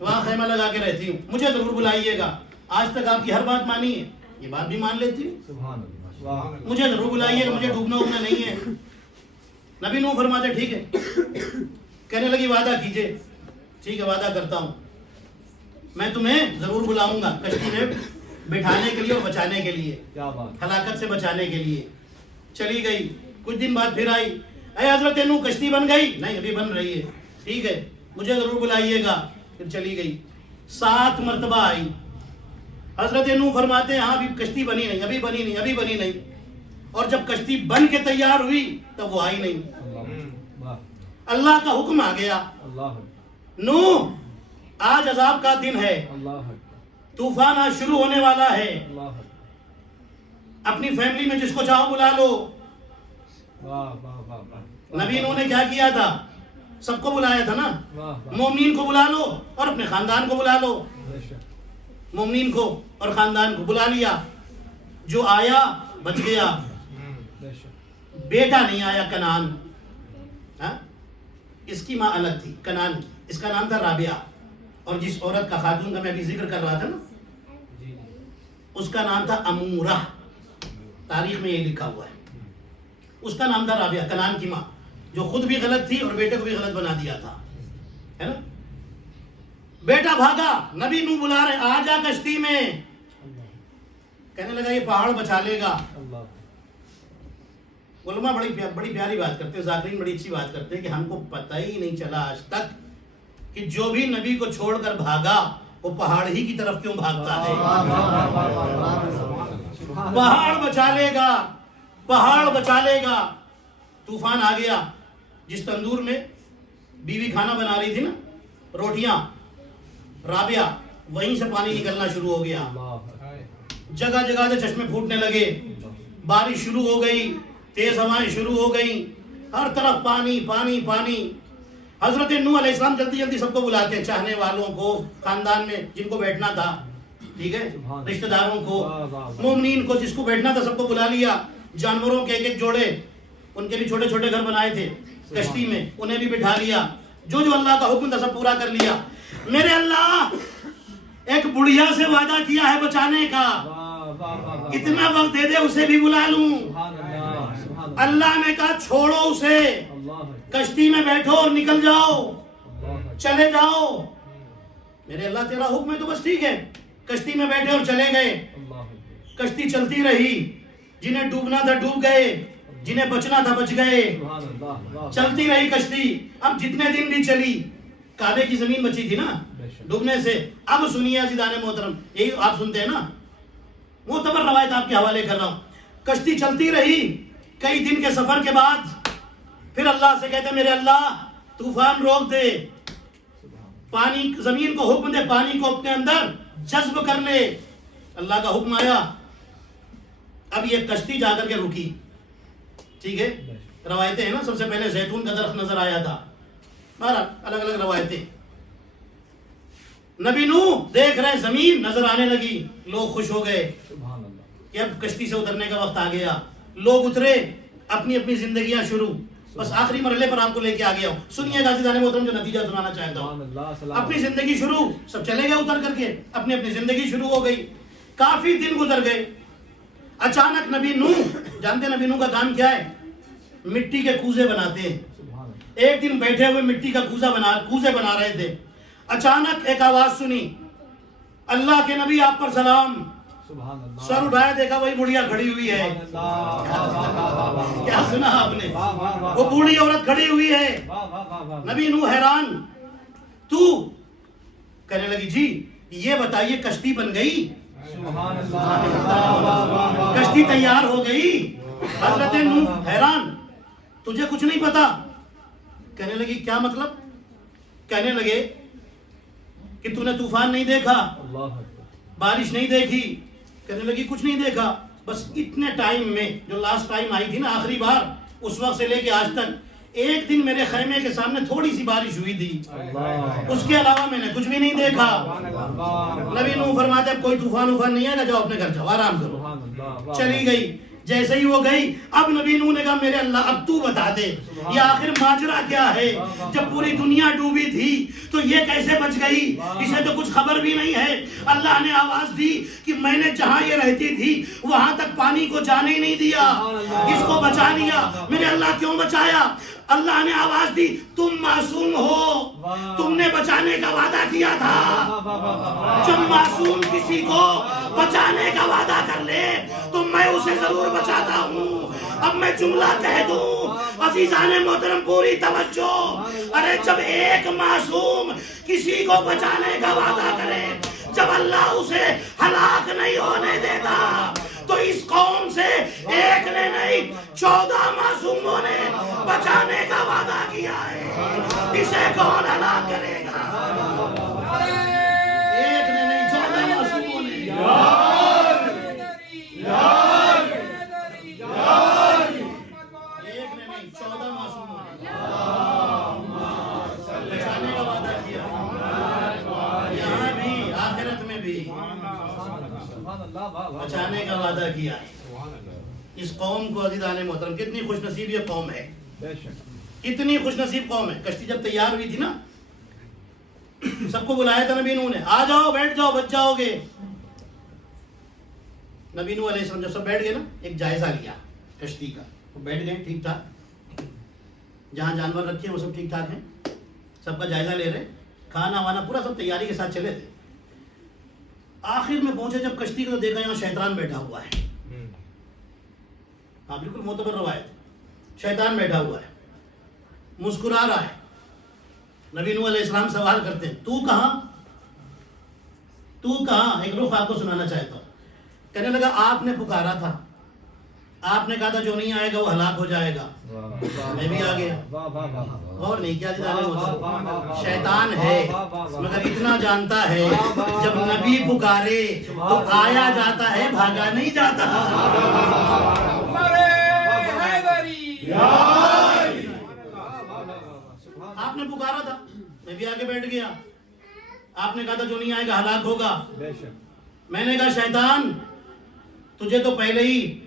وہاں خیمہ لگا کے رہتی ہوں، مجھے ضرور بلائیے گا۔ آج تک آپ کی ہر بات مانی ہے، یہ بات بھی مان لیتی ہوں، سبحان اللہ، واہ، مجھے ضرور بلائیے گا، مجھے ڈوبنا اوبنا نہیں ہے۔ نبی نوح فرماتے ٹھیک ہے۔ کہنے لگی وعدہ کیجئے۔ ٹھیک ہے وعدہ کرتا ہوں، میں تمہیں ضرور بلاؤں گا کشتی میں بٹھانے کے لیے اور بچانے کے لیے، کیا بات، ہلاکت سے بچانے کے لیے۔ چلی گئی، کچھ دن بعد پھر آئی، اے حضرت نوح کشتی بن گئی؟ نہیں ابھی بن رہی ہے۔ ٹھیک ہے مجھے ضرور بلائیے گا۔ پھر چلی گئی، 7 مرتبہ آئی۔ حضرت نوح فرماتے ہیں ہاں ابھی کشتی بنی نہیں، ابھی بنی نہیں، ابھی بنی نہیں۔ اور جب کشتی بن کے تیار ہوئی تب وہ آئی نہیں۔ واہ، اللہ کا حکم آ گیا، اللہ، نوح آج عذاب کا دن ہے، اللہ، طوفان آج شروع ہونے والا ہے، اللہ، اپنی فیملی میں جس کو چاہو بلا لو۔ واہ واہ واہ واہ، نبی نوح نے کیا کیا تھا؟ سب کو بلایا تھا نا، واہ واہ، مومنین کو بلا لو اور اپنے خاندان کو بلا لو۔ بے شک، مومنین کو اور خاندان کو بلا لیا، جو آیا بچ گیا۔ بے شک، بیٹا نہیں آیا کنعان، ہاں؟ اس کی ماں الگ تھی کنعان کی، اس کا نام تھا رابعہ، اور جس عورت کا خاتون کا میں ابھی ذکر کر رہا تھا نا جی جی، اس کا نام تھا امورہ، تاریخ میں یہ لکھا ہوا ہے۔ اس کا نام تھا رابعہ، کنعان کی ماں، جو خود بھی غلط تھی اور بیٹے کو بھی غلط بنا دیا تھا، ہے نا؟ بیٹا بھاگا، نبی نوح بلا رہے آ جا کشتی میں، کہنے لگا یہ پہاڑ بچا لے گا۔ اللہ، علماء بڑی پیاری بات کرتے ہیں، ذاکرین بڑی اچھی بات کرتے ہیں کہ ہم کو پتہ ہی نہیں چلا آج تک کہ جو بھی نبی کو چھوڑ کر بھاگا وہ پہاڑ ہی کی طرف کیوں بھاگتا ہے۔ پہاڑ بچا لے گا، پہاڑ بچا لے گا۔ طوفان آ گیا، جس تندور میں بیوی کھانا بنا رہی تھی نا، روٹیاں، رابعہ، وہیں سے پانی نکلنا شروع ہو گیا، جگہ جگہ سے چشمے پھوٹنے لگے، بارش شروع ہو گئی، تیز ہوائیں شروع ہو گئیں، ہر طرف پانی پانی پانی۔ حضرت نوح علیہ السلام جلدی جلدی سب کو بلاتے ہیں، چاہنے والوں کو، خاندان میں جن کو بیٹھنا تھا، ٹھیک ہے، رشتہ داروں کو، مومنین کو، جس کو بیٹھنا تھا سب کو بلا لیا۔ جانوروں کے ایک ایک جوڑے، ان کے بھی چھوٹے چھوٹے گھر بنائے تھے کشتی میں، انہیں بھی بٹھا لیا، جو جو اللہ کا حکم تھا سب پورا کر لیا۔ میرے اللہ ایک بڑھیا سے وعدہ کیا ہے بچانے کا، اتنا وقت دے دے اسے بھی بلا لوں۔ اللہ نے کہا چھوڑو اسے، کشتی میں بیٹھو اور نکل جاؤ، چلے جاؤ۔ میرے اللہ تیرا حکم ہے تو بس ٹھیک ہے۔ کشتی میں بیٹھے اور چلے گئے، کشتی چلتی رہی، جنہیں ڈوبنا تھا ڈوب گئے، جنہیں بچنا تھا بچ گئے، چلتی رہی کشتی۔ اب جتنے دن بھی چلی، کعبے کی زمین بچی تھی نا ڈوبنے سے۔ اب سنیے عزیزان محترم، یہی آپ سنتے ہیں نا، معتبر روایت آپ کے حوالے کر رہا ہوں۔ کشتی چلتی رہی، کئی دن کے سفر کے بعد پھر اللہ سے کہتے میرے اللہ طوفان روک دے۔ پانی زمین کو حکم دے پانی کو اپنے اندر جذب کر لے. اللہ کا حکم آیا. اب یہ کشتی جا کر کے رکی. ٹھیک ہے, روایتیں ہیں نا, سب سے پہلے زیتون کا درخت نظر آیا تھا, بہرحال الگ الگ روایتیں. نبی نوح دیکھ رہے زمین نظر آنے لگی, لوگ خوش ہو گئے کہ اب کشتی سے اترنے کا وقت آ گیا. لوگ اترے, اپنی اپنی زندگیاں شروع. بس آخری مرحلے پر آپ کو لے کے آ گیا ہوں, سنیے گا عزیزان محترم جو نتیجہ سنانا چاہتا ہوں. اپنی زندگی شروع, سب چلے گئے اتر کر کے, اپنی اپنی زندگی شروع ہو گئی. کافی دن گزر گئے. اچانک نبی نوح, جانتے نبی نوح کا کام کیا ہے؟ مٹی کے کوزے بناتے ہیں. ایک دن بیٹھے ہوئے مٹی کا کوزے بنا رہے تھے. اچانک ایک آواز سنی, اللہ کے نبی آپ پر سلام. سر اٹھایا, دیکھا وہی بڑھیا کھڑی ہوئی ہے. کیا سنا آپ نے؟ وہ بوڑھی عورت کھڑی ہوئی ہے. نبی نوح حیران, تو کہنے لگی جی یہ بتائیے کشتی بن گئی؟ کشتی تیار ہو گئی؟ حضرت نوح حیران, تجھے کچھ نہیں پتا؟ کہنے لگی کیا مطلب؟ کہنے لگے کہ تو نے طوفان نہیں دیکھا, بارش نہیں دیکھی. کہنے لگی کچھ نہیں دیکھا, بس اتنے ٹائم میں جو لاسٹ ٹائم آئی تھی نا آخری بار, اس وقت سے لے کے آج تک ایک دن میرے خیمے کے سامنے تھوڑی سی بارش ہوئی تھی, اس کے علاوہ میں نے کچھ بھی نہیں دیکھا. نبی نوح فرماتے اب کوئی طوفان نہیں ہے نا, جاؤ اپنے گھر جاؤ, آرام کرو. چلی گئی. جیسے ہی وہ گئی, اب نبی نوح نے کہا میرے اللہ اب تو بتا دے یہ آخر ماجرا کیا ہے؟ جب پوری دنیا ڈوبی تھی تو یہ کیسے بچ گئی؟ اسے تو کچھ خبر بھی نہیں ہے. اللہ نے آواز دی کہ میں نے جہاں یہ رہتی تھی وہاں تک پانی کو جانے ہی نہیں دیا, اس کو بچا لیا. میرے اللہ کیوں بچایا؟ اللہ نے آواز دی تم معصوم ہو, تم نے بچانے کا وعدہ کیا تھا. جب معصوم کسی کو بچانے کا وعدہ کر لے تو میں اسے ضرور بچاتا ہوں. اب میں جملہ کہہ دوں عزیزان محترم پوری توجہ. ارے جب ایک معصوم کسی کو بچانے کا وعدہ کرے, جب اللہ اسے ہلاک نہیں ہونے دیتا, تو اس قوم سے ایک نے نہیں 14 معصوموں نے بچانے کا وعدہ کیا ہے. اسے کون ہلاک کرے گا؟ ایک نے نہیں 14 معصوموں نے. ایک نے نہیں 14 معصوموں نے بچانے کا وعدہ کیا, یہاں بھی آخرت میں بھی بچانے کا وعدہ کیا. اس قوم کو عزیزان محترم کتنی خوش نصیب یہ قوم ہے, کتنی خوش نصیب قوم ہے. کشتی جب تیار ہوئی تھی نا, سب کو بلایا تھا نبی نوح نے, آ جاؤ بیٹھ جاؤ بچ جاؤ گے. نبی نوح علیہ السلام جب سب بیٹھ گئے نا, ایک جائزہ لیا کشتی کا. وہ بیٹھ گئے ٹھیک ٹھاک, جہاں جانور رکھے وہ سب ٹھیک ٹھاک ہیں, سب کا جائزہ لے رہے, کھانا وانا پورا سب تیاری کے ساتھ چلے تھے. آخر میں پہنچے جب کشتی کو, تو دیکھا یہاں شیطان بیٹھا ہوا ہے. ہاں بالکل معتبر روایت, شیطان بیٹھا ہوا ہے, مسکرا رہا ہے. نبی نوح علیہ السلام سوال کرتے ہیں تو کہاں, تو کہاں؟ ایک رخ آپ کو سنانا چاہتا ہوں. کہنے لگا آپ نے پکارا تھا, آپ نے کہا تھا جو نہیں آئے گا وہ ہلاک ہو جائے گا, میں بھی آ گیا. غور نہیں کیا شیطان ہے مگر اتنا جانتا ہے جب نبی پکارے تو آیا جاتا ہے, بھاگا نہیں جاتا. آپ نے پکارا تھا, میں بھی آگے بیٹھ گیا. آپ نے کہا تھا جو نہیں آئے گا ہلاک ہوگا. میں نے کہا شیطان تجھے تو پہلے ہی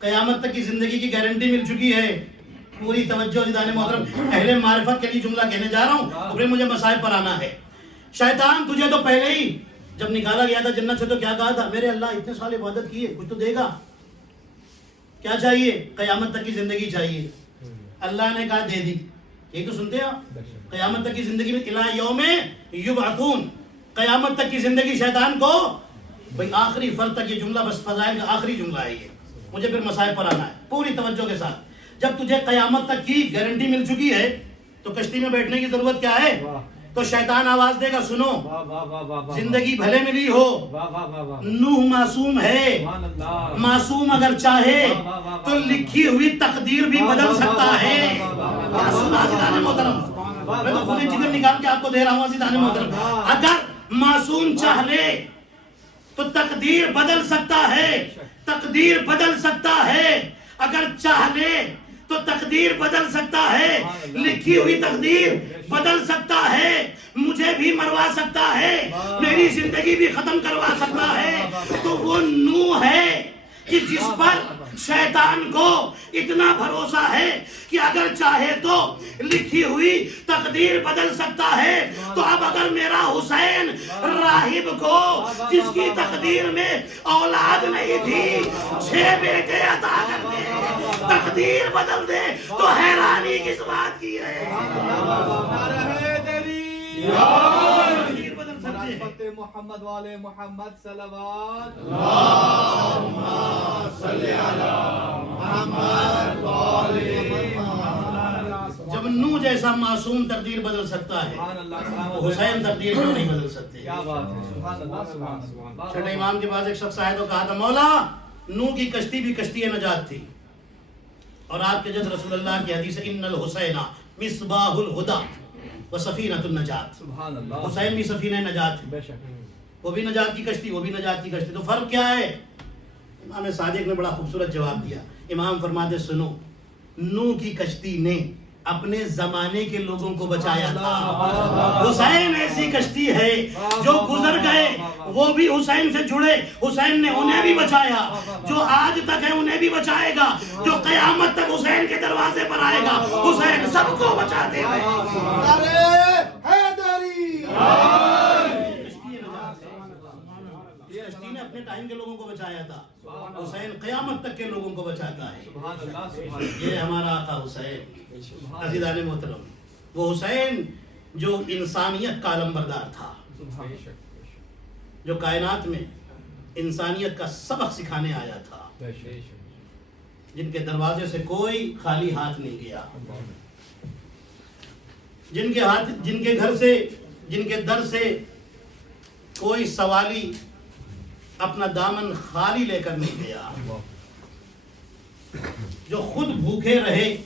قیامت تک کی زندگی کی گارنٹی مل چکی ہے. پوری توجہ عزیزان محترم, اہل معرفت کے لیے جملہ کہنے جا رہا ہوں, تو پھر مجھے مصائب پر آنا ہے. شیطان تجھے تو پہلے ہی جب نکالا گیا تھا جنت سے تو کیا کہا تھا, میرے اللہ اتنے سال عبادت کی ہے, کچھ تو دے گا. کیا چاہیے؟ قیامت تک کی زندگی چاہیے. اللہ نے کہا دے دی. یہی تو سنتے ہیں قیامت تک کی زندگی میں الی یوم یبعثون, قیامت تک کی زندگی شیطان کو بھئی آخری فرد تک. یہ جملہ بس فضائل کا آخری جملہ ہے, یہ مجھے پھر مصائب پر آنا ہے. پوری توجہ کے ساتھ, جب تجھے قیامت تک کی گارنٹی مل چکی ہے تو کشتی میں بیٹھنے کی ضرورت کیا ہے؟ تو شیطان آواز دے گا سنو, زندگی بھلے ملی ہو, نوح معصوم ہے, معصوم اگر چاہے تو لکھی ہوئی تقدیر بھی بدل سکتا ہے. محترم میں تو خود ہی جگر نکال کے آپ کو دے رہا ہوں عزیزان محترم. اگر معصوم چاہ لے تو تقدیر بدل سکتا ہے, تقدیر بدل سکتا ہے. اگر چاہ لے تو تقدیر بدل سکتا ہے, لکھی ہوئی تقدیر بدل سکتا ہے. مجھے بھی مروا سکتا ہے, میری زندگی بھی ختم کروا سکتا ہے. تو وہ نوح ہے کہ جس پر شیطان کو اتنا بھروسہ ہے کہ اگر چاہے تو لکھی ہوئی تقدیر بدل سکتا ہے. تو اب اگر میرا حسین راہب کو جس کی تقدیر میں اولاد نہیں تھی 6 بیٹے عطا کر دے, تقدیر بدل دے, تو حیرانی کس بات کی ہے؟ تقدیر بدل سکتے ہیں. محمد والے محمد صلوات. جب نوح جیسا معصوم تقدیر بدل سکتا ہے تو حسین تقدیر کیوں نہیں بدل سکتے؟ کیا بات ہے, سبحان اللہ سبحان اللہ. چھٹے امام کے پاس ایک شخص آیا تو کہا تھا مولا نوح کی کشتی بھی کشتی نجات تھی, اور آپ کے جد رسول اللہ کی حدیث ان الحسین مصباح الہدی و سفینۃ النجات. سبحان اللہ. حسین بھی سفینہ نجات ہے, بے شک. وہ بھی نجات کی کشتی, وہ بھی نجات کی کشتی. تو فرق کیا ہے؟ امام صادق نے بڑا خوبصورت جواب دیا. امام فرماتے سنو, نوح کی کشتی نے اپنے زمانے کے لوگوں کو بچایا تھا. حسین ایسی کشتی ہے جو گزر گئے وہ بھی حسین سے جڑے, حسین نے انہیں بھی بچایا. جو آج تک ہے انہیں بھی بچائے گا, جو قیامت تک حسین کے دروازے پر آئے گا حسین سب کو بچاتے رہے. کشتی نے اپنے ٹائم کے لوگوں کو بچایا تھا, حسین قیامت تک کے لوگوں کو بچاتا ہے. یہ ہمارا آقا حسین. عزیزان محترم, وہ حسین جو انسانیت کا علمبردار تھا, جو کائنات میں انسانیت کا سبق سکھانے آیا تھا, جن کے دروازے سے کوئی خالی ہاتھ نہیں گیا, جن کے گھر سے, جن کے در سے کوئی سوالی اپنا دامن خالی لے کر نہیں گیا, جو خود بھوکے رہے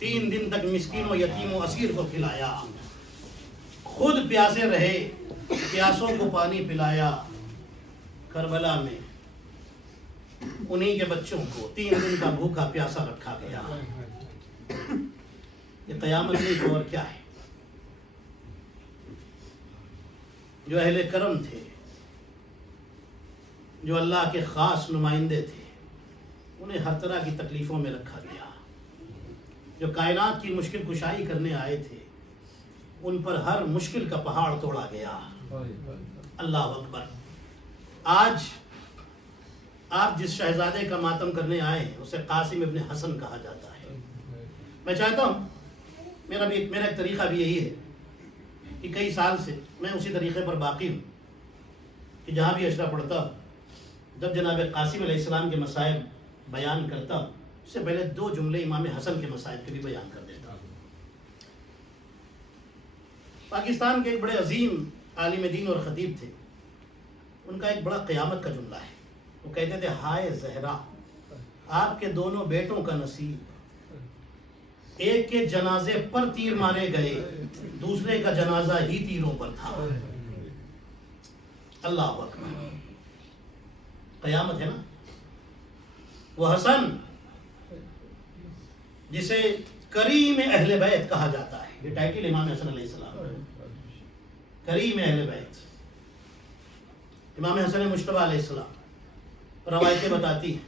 3 دن تک مسکین و یتیم و اسیر کو کھلایا, خود پیاسے رہے پیاسوں کو پانی پلایا. کربلا میں انہی کے بچوں کو 3 دن کا بھوکا پیاسا رکھا گیا. یہ قیامت نہیں اور کیا ہے؟ جو اہل کرم تھے, جو اللہ کے خاص نمائندے تھے, انہیں ہر طرح کی تکلیفوں میں رکھا گیا. جو کائنات کی مشکل کشائی کرنے آئے تھے ان پر ہر مشکل کا پہاڑ توڑا گیا. اللہ اکبر. آج آپ جس شہزادے کا ماتم کرنے آئے ہیں اسے قاسم ابن حسن کہا جاتا ہے. میں چاہتا ہوں, میرا ایک طریقہ بھی یہی ہے کہ کئی سال سے میں اسی طریقے پر باقی ہوں کہ جہاں بھی اشرا پڑھتا ہوں, جب جناب قاسم علیہ السلام کے مصائب بیان کرتا ہوں اس سے پہلے 2 جملے امام حسن کے مصائب کے بھی بیان کر دیتا ہوں. پاکستان کے ایک بڑے عظیم عالم دین اور خطیب تھے, ان کا ایک بڑا قیامت کا جملہ ہے. وہ کہتے تھے ہائے زہرا آپ کے دونوں بیٹوں کا نصیب, ایک کے جنازے پر تیر مارے گئے, دوسرے کا جنازہ ہی تیروں پر تھا. اللہ اکبر. قیامت ہے نا. وہ حسن جسے کریم اہل بیت کہا جاتا ہے, یہ ٹائٹل امام حسن علیہ السلام, کریم اہل بیت. امام حسن مجتبیٰ علیہ السلام روایتیں بتاتی ہیں,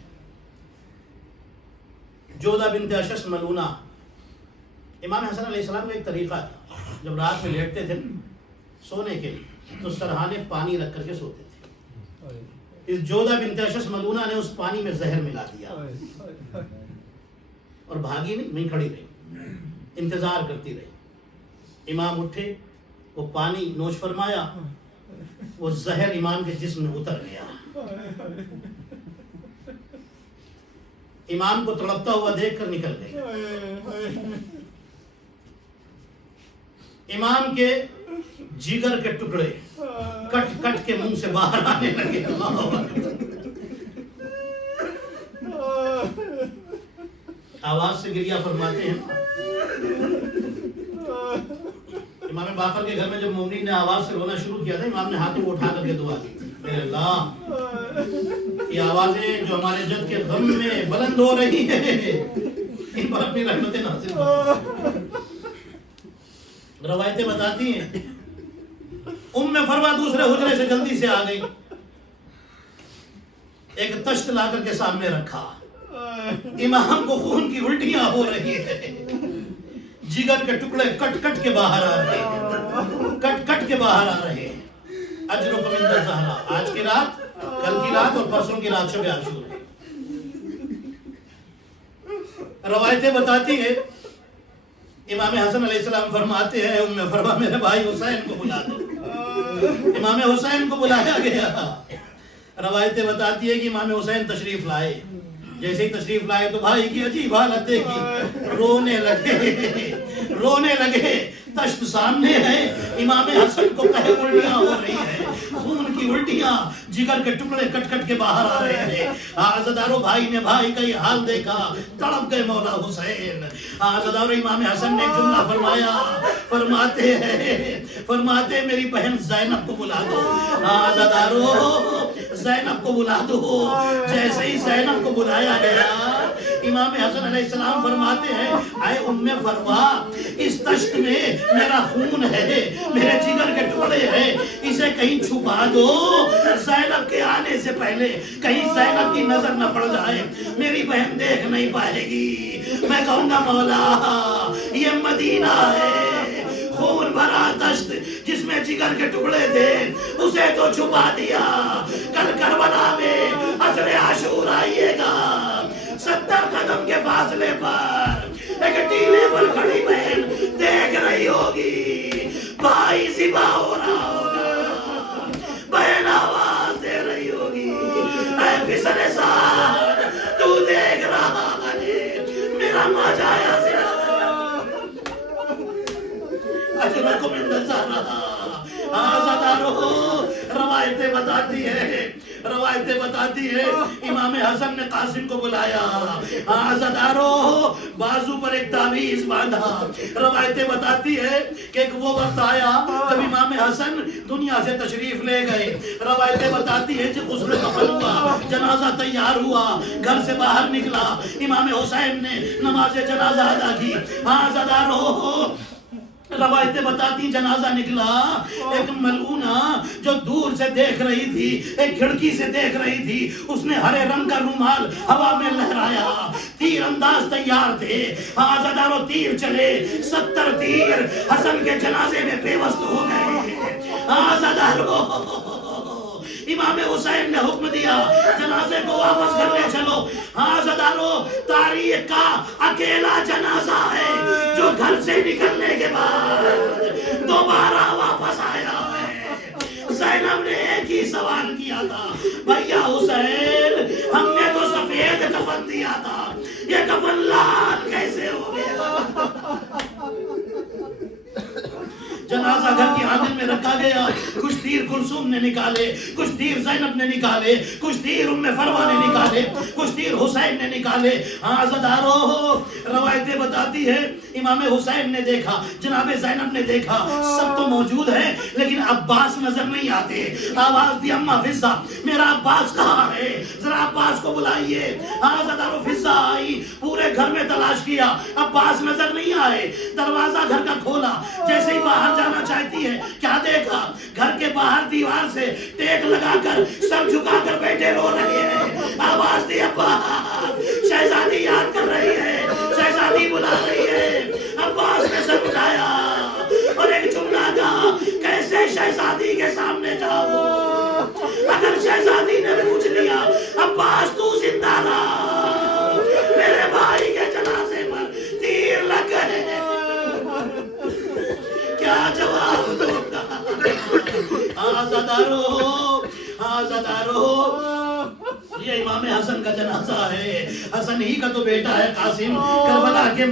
جودہ بنت اشش ملونہ, امام حسن علیہ السلام کا ایک طریقہ تھا, جب رات میں لیٹتے تھے سونے کے لیے تو سرہانے پانی رکھ کر کے سوتے تھے. اس جودہ بنت اشش ملونہ نے اس پانی میں زہر ملا دیا اور بھاگی نہیں کھڑی رہی, انتظار کرتی رہی. امام اٹھے, وہ پانی نوش فرمایا, وہ زہر امام کے جسم میں اتر گیا. امام کو تڑپتا ہوا دیکھ کر نکل گئی. امام کے جگر کے ٹکڑے کٹ کٹ کے منہ سے باہر آنے لگے. آواز سے گریہ فرماتے ہیں امام باقر کے گھر میں جب مومنین نے آواز سے رونا شروع کیا تھا، امام نے ہاتھوں کو اٹھا کر کے دعا کی تھی، اے اللہ یہ آوازیں جو ہمارے جد کے غم میں بلند ہو رہی ہیں ان پر اپنی رحمتیں نازل فرما۔ روایتیں بتاتی ہیں فروا دوسرے حجرے سے جلدی سے آ گئی، ایک تشت لا کر کے سامنے رکھا، امام کو خون کی الٹیاں ہو رہی ہے، جگر کے ٹکڑے کٹ کٹ کے باہر آ رہے ہیں، کٹ کٹ کے باہر آ رہے ہیں۔ اجرکم عند الزہرا، آج کی رات، کل کی رات اور پرسوں کی رات شب عاشور ہے۔ روایتیں بتاتی ہیں امام حسن علیہ السلام فرماتے ہیں ام فروا میرے بھائی حسین کو بلا دو۔ امام حسین کو بلایا گیا، روایتیں بتاتی ہے کہ امام حسین تشریف لائے، جیسے ہی تشریف لائے تو بھائی کی عجیب حالت دیکھی، رونے لگے، تشت سامنے ہے، امام حسن کو کہے الٹیاں ہو رہی ہیں، خون کی الٹیاں، جگر کے ٹکڑے کٹ کٹ کے باہر آ رہے ہیں۔ عزادارو بھائی نے بھائی کا یہ حال دیکھا، تڑپ گئے مولا حسین۔ عزادارو امام حسن نے جملہ فرمایا، فرماتے میری بہن زینب کو بلا دو، عزادارو زینب کو بلا دو۔ جیسے ہی زینب کو بلایا گیا، امام حسن علیہ السلام فرماتے ہیں اے ام فروا اس تشت میں میرا خون ہے، میرے جگر کے ٹکڑے ہیں، اسے کہیں چھپا دو، زینب کے آنے سے پہلے کہیں زینب کی نظر نہ پڑ جائے، میری بہن دیکھ نہیں پائے گی، میں کہوں گا مولا یہ مدینہ ہے، خون بھرا تشت جس میں جگر کے ٹکڑے تھے اسے تو چھپا دیا، کل کربلا میں عصر عاشور آئیے گا، 70 قدم کے فاصلے پر ایک ٹیلے پر کھڑی بہن دیکھ رہی ہوگی، بھائی ذبح ہو رہا ہوگا، بہن آواز دے رہی ہوگی، اے پسر سار تو دیکھ رہا ہے میرا ماجایا ذبح، اجرکم عند الزہرا۔ عزادارو روایتیں بتاتی ہے امام حسن نے قاسم کو بلایا، عزادارو بازو پر ایک تعویذ باندھا۔ روایتیں بتاتی ہے کہ ایک وہ وقت آیا جب امام حسن دنیا سے تشریف لے گئے، روایتیں بتاتی ہے کہ غسل کفن ہوا، جنازہ تیار ہوا، گھر سے باہر نکلا، امام حسین نے نماز جنازہ ادا کی۔ عزادارو روایتیں بتاتی جنازہ نکلا، ایک ملعونہ جو دور سے دیکھ رہی تھی، ایک کھڑکی سے دیکھ رہی تھی، اس نے ہرے رنگ کا رومال ہوا میں لہرایا، تیر انداز تیار تھے، عزادارو تیر چلے، 70 تیر حسن کے جنازے میں پیوست ہو گئے۔ عزادارو امام حسین نے حکم دیا جنازے کو واپس کر لے چلو۔ عزادارو تاریخ کا اکیلا جنازہ ہے جو گھر سے نکلنے کے بعد دوبارہ واپس آیا ہے۔ زینب نے ایک ہی سوال کیا تھا، بھیا حسین ہم نے تو سفید کفن دیا تھا، یہ کفن لال کیسے ہو گیا؟ جنازہ گھر کی آنگن میں رکھا گیا، کچھ تیر کلثوم نے نکالے، کچھ تیر زینب نے نکالے، کچھ تیر ام فروا نے نکالے، کچھ تیر حسین نے نکالے۔ عزادارو روایتیں بتاتی ہے امام حسین نے دیکھا، جناب زینب نے دیکھا، سب تو موجود ہیں لیکن عباس نظر نہیں آتے۔ آواز دی اماں فضہ میرا عباس کہاں ہے، ذرا عباس کو بلائیے۔ عزادارو فضہ آئی، پورے گھر میں تلاش کیا، عباس نظر نہیں آئے، دروازہ گھر کا کھولا، جیسے ہی باہر جانا چاہتی ہے کیا دیکھا، گھر کے باہر دیوار سے ٹیک لگا کر سر جھکا کر بیٹھے رو رہے ہیں۔ آواز دی عباس، شہزادی یاد کر رہی ہے، شہزادی بلا رہی ہے۔ عباس نے سر اٹھایا اور ایک جملہ کہا، کیسے شہزادی کے سامنے جاؤ؟ اگر شہزادی نے پوچھ لیا عباس تو زندہ رہا، میرے بھائی کے جنازے پر تیر لگ گئے، کیا جواب دوں گا؟ عزادارو یہ امام حسن کا جنازہ ہے، حسن ہی کا تو بیٹا ہے قاسم۔ کربلا کے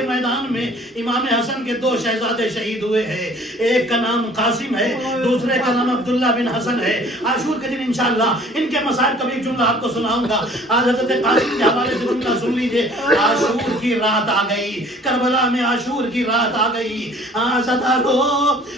میدان میں امام حسن کے 2 شہزادے شہید ہوئے ہیں، ایک کا نام قاسم ہے، دوسرے کا نام عبداللہ بن حسن ہے۔ عاشور کے دن انشاءاللہ ان کے مسائل کا بھی ایک جملہ آپ کو سناؤں گا۔ آج حضرت قاسم کے حوالے سے جملہ سن لیجئے۔ عاشور کی رات آ گئی، کربلا میں عاشور کی رات آ گئی۔ عزادارو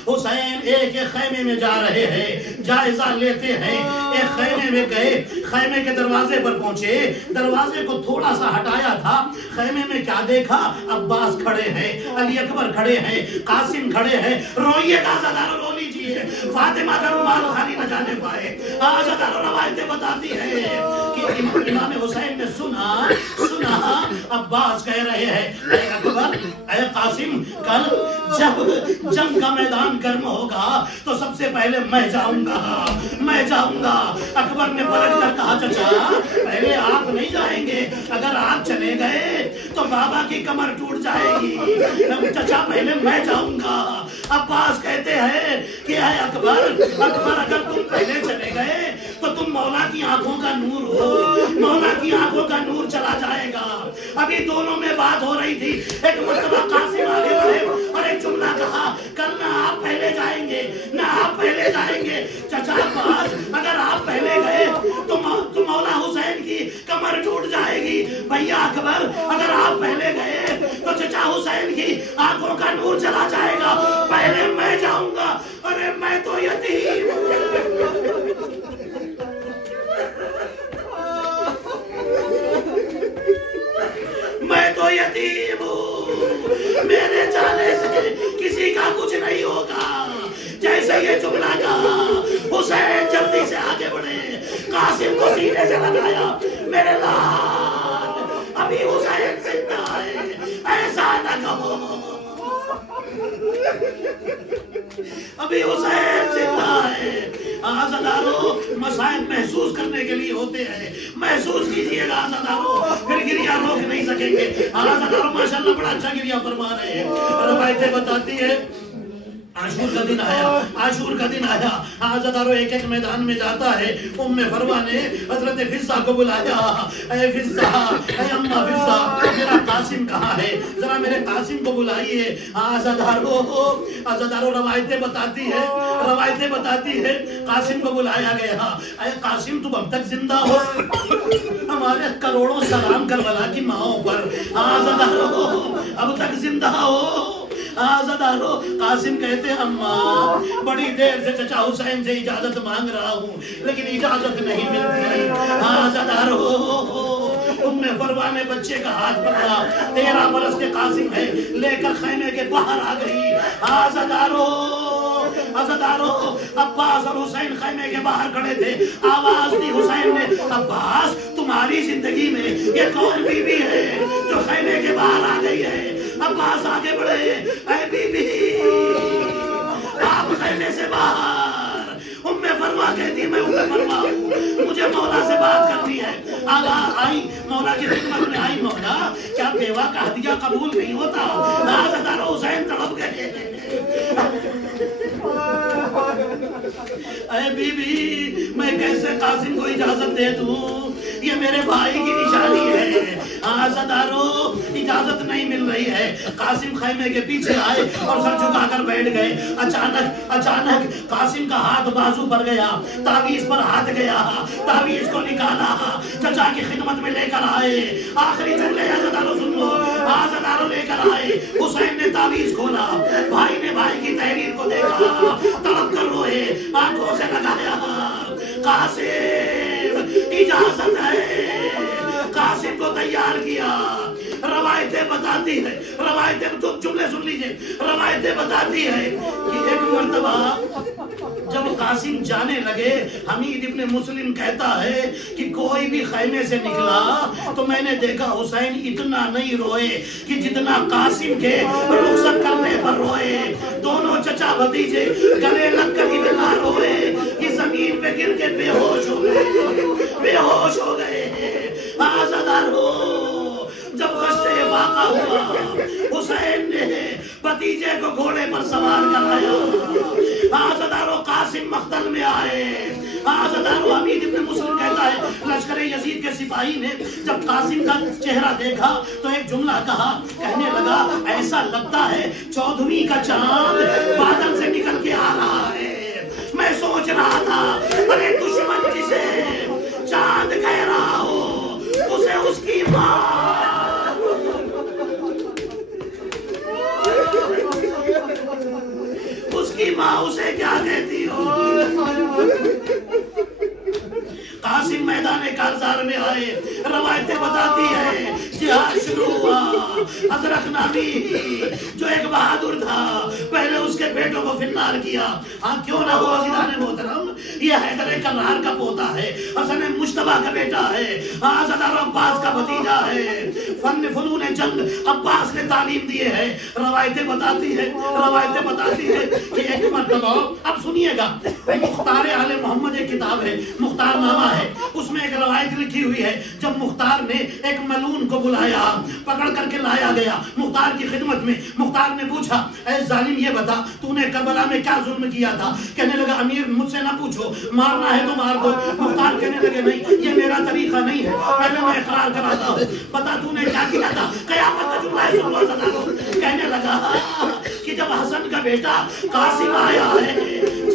حسین ایک خیمے میں جا رہے ہیں، جائزہ لیتے ہیں۔ ایک خیمے میں گئے، خیمے کے دروازے پر پہنچے، دروازے کو تھوڑا سا ہٹایا تھا، خیمے میں کیا دیکھا؟ عباس کھڑے ہیں، علی اکبر کھڑے ہیں، قاسم کھڑے ہیں۔ روئیے گا عزادارو، رو لیجئے، فاطمہ کا رومال خالی نہ جانے پائے۔ عزادارو روایتیں بتاتی ہیں کہ امام حسین نے سنا عباس کہہ رہے ہیں اے اکبر، اے قاسم، کل جب جنگ کا میدان گرم ہوگا تو سب سے پہلے میں جاؤں گا۔ اکبر نے پلٹ کر کہا چچا پہلے آپ نہیں جائیں گے، اگر آپ چلے گئے تو بابا کی کمر ٹوٹ جائے گی، چچا پہلے میں جاؤں گا۔ عباس کہتے ہیں کہ اے اکبر اگر تم پہلے چلے گئے تو تم مولا کی آنکھوں کا نور ہو، مولا کی آنکھوں کا نور چلا جائے گا۔ ابھی دونوں میں بات ہو رہی تھی، ایک مرتبہ قاسم آگے بڑھے اور ایک جملہ کہا، کل نہ آپ پہلے جائیں گے نہ آپ پہلے جائیں گے۔ چچا عباس اگر آپ پہلے گئے تو مولا حسین کی کمر ٹوٹ جائے گی۔ بھیا اکبر اگر آپ پہلے گئے تو چچا حسین کی آنکھوں کا نور چلا جائے گا، پہلے میں جاؤں گا۔ ارے میں تو یتیم ہوں، میرے جانے سے کسی کا کچھ نہیں ہوگا۔ جیسے یہ جملہ کہا حسین جلدی سے آگے بڑھے، قاسم کو سینے سے لگایا، میرے لال ابھی حسین زندہ ہے، ایسا نہ کہو، ابھی حسین زندہ ہے۔ عزادارو مسائل محسوس کرنے کے لیے ہوتے ہیں، محسوس کیجئے گا عزادارو، پھر گریہ روک نہیں سکیں گے۔ عزادارو ماشاءاللہ بڑا اچھا گریہ فرما رہے ہیں۔ روایتیں بتاتی ہے عاشور کا دن آیا، عزادارو ایک ایک میدان میں جاتا ہے۔ ام فروا نے حضرت فضہ کو بلایا، اے فضہ، اے اماں فضہ، میرا قاسم کہاں ہے؟ ذرا میرے قاسم کو بلائیے۔ عزادارو روایتیں بتاتی ہے قاسم کو بلایا گیا۔ اے قاسم تم اب تک زندہ ہو؟ ہمارے کروڑوں سلام کربلا کی ماؤں پر، عزادارو اب تک زندہ ہو؟ عزادارو قاسم کہتے ہیں اماں بڑی دیر سے چچا حسین سے اجازت مانگ رہا ہوں لیکن اجازت نہیں ملتی۔ عزادارو ام فروا نے بچے کا ہاتھ پکڑا، 13 برس کے قاسم ہے، لے کر خیمے کے باہر آ گئی۔ عزادارو عباس اور حسین خیمے کے باہر کھڑے تھے، آواز دی حسین نے، عباس تمہاری زندگی میں یہ کون بی بی ہے جو خیمے کے باہر آ گئی ہے؟ عباس آگے بڑھے، اے بی بی آپ خیمے سے باہر۔ ام فروا کہتی میں ام فروا ہوں، مجھے مولا سے بات کرنی ہے۔ آئی مولا کی خدمت میں آئی، مولا کیا بیوہ کا ہدیہ قبول نہیں ہوتا؟ عزادارو حسین تڑپ گئے، اے بی بی میں کیسے قاسم کو اجازت دے دوں؟ یہ میرے بھائی کی نشانی ہے۔ عزادارو اجازت نہیں مل رہی ہے۔ قاسم خیمے کے پیچھے آئے اور سر جھکا کر بیٹھ گئے۔ اچانک قاسم کا ہاتھ بازو پر گیا، تعویذ پر ہاتھ گیا، تعویذ کو نکالا، چچا کی خدمت میں لے کر آئے۔ آخری جملے عزادارو سن لو، عزادارو لے کر آئے، حسین نے تعویذ کھولا، بھائی نے بھائی کی تحریر کو دیکھا، تڑپ کر روئے، آنکھوں سے لگایا، قاسم اجازت ہے، قاسم کو تیار کیا۔ روایتیں بتاتی ہے، روایتیں جملے سن لیجئے، روایتیں بتاتی ہے کہ ایک مرتبہ جب قاسم جانے لگے، حمید ابن مسلم کہتا ہے کہ کوئی بھی خیمے سے نکلا تو میں نے دیکھا حسین اتنا نہیں روئے کہ جتنا قاسم کے رخصت کرنے پر روئے۔ دونوں چچا بھتیجے گلے لگ کر اتنا روئے کہ زمین پہ گر کے بے ہوش ہو گئے۔ عزادارو جب غصے واقع ہوا، حسین نے بھتیجے کو گھوڑے پر سوار کرایا۔ عزادارو قاسم مقتل میں آئے. آزادارو حمید ابن مسلم کہتا ہے لشکر یزید کے سپاہی نے جب قاسم کا چہرہ دیکھا تو ایک جملہ کہا, کہنے لگا ایسا لگتا ہے 14ویں کا چاند بادل سے نکل کے آ رہا ہے. میں سوچ رہا تھا ارے دشمن جسے چاند کہہ رہا ہو اسے اس کی ماں اسے کیا کہتی ہو. قاسم میدان کارزار میں آئے. روایتیں بتاتی ہے جہاد شروع ہوا. حضرت نامی جو ایک بہادر تھا پہلے اس کے بیٹوں کو فنار کیا. ہاں کیوں نہ ہو عزیزان محترم, یہ حیدر کرار کا پوتا ہے, حسن مجتبیٰ کا بیٹا ہے, آزادار عباس کا بھتیجا ہے. فنون جنگ عباس نے تعلیم دیے ہے. روایتیں بتاتی ہے کہ ایک مرتبہ, اب سنیے گا, مختار آل محمد ایک کتاب ہے, مختار نامہ ہے, اس میں ایک روایت لکھی ہوئی ہے جب مختار نے ایک ملون کو بلایا, پکڑ کر کے لایا گیا مختار کی خدمت میں. مختار نے پوچھا اے ظالم یہ بتا تو نے کربلا میں کیا ظلم کیا تھا. کہنے لگا امیر مجھ سے نہ پوچھو, مارنا ہے تو مار دو. مختار کہنے لگے نہیں یہ میرا طریقہ نہیں ہے, پہلے میں اقرار کراتا ہوں, بتا تو نے کیا کیا تھا. قیامت کا جملہ ہے سن لو. کہنے لگا کہ جب حسن کا بیٹا قاسم آیا ہے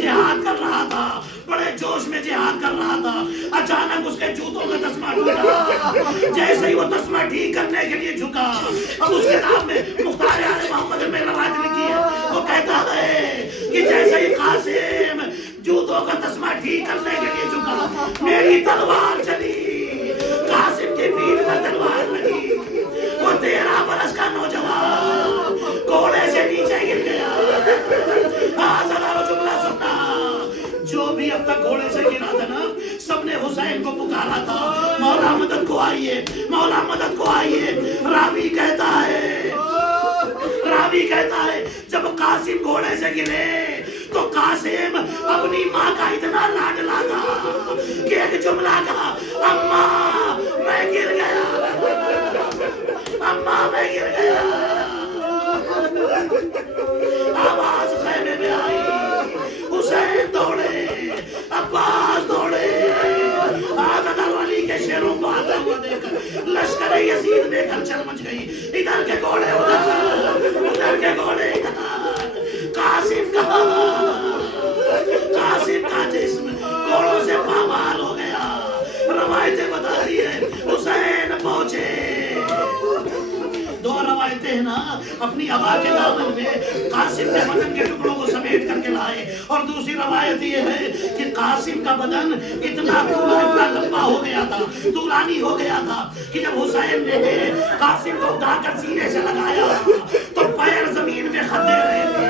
جہاد کر رہا تھا, بڑے جوش میں جہاد کر رہا تھا, اچانک اس کے جوتوں کا تسمہ ٹوٹا. جیسے ہی وہ تسمہ ٹھیک کرنے کے لیے جھکا, اب اس کتاب میں مختار آل محمد میں روایت لکھی ہے, وہ کہتا ہے کہ جیسے ہی قاسم جوتوں کا تسمہ ٹھیک کرنے کے لیے جھکا, میری تلوار چلی, قاسم کی پیٹھ پر تلوار لگی. وہ 13 برس کا نوجوان گھوڑے سے نیچے گر گیا. ذرا جملہ سننا, جو بھی اب تک گھوڑے سے گرا تھا نا سب نے حسین کو پکارا تھا, مولا مدد کو آئیے, مولا مدد کو آئیے. راوی کہتا ہے جب قاسم گھوڑے سے گرے تو قاسم اپنی ماں کا اتنا لاڈلا تھا کہ ایک جملہ کہا, اماں میں گر گیا, اماں میں گر گیا. آواز خیمے میں آئی, حسین دوڑے, عباس دوڑے. آزادار والی کے شیروں کو آتا ہوا دیکھ کر لشکر یزید دیکھ کر چل مچ گئی. ادھر کے گھوڑے ادھر کے گھوڑے ادھر. قاسم کا جسم گھوڑوں سے پامال ہو گیا. روایتیں بتاتی ہے حسین پہنچے. دو روایتیں ہیں نا, اپنی ابا کے دامن میں قاسم کے بدن کے ٹکڑوں کو سمیٹ کر کے لائے, اور دوسری روایت یہ ہے کہ قاسم کا بدن اتنا لمبا ہو گیا تھا, طولانی ہو گیا تھا کہ جب حسین نے قاسم کو اٹھا کر سینے سے لگایا تو پیر زمین میں خطے رہے تھے.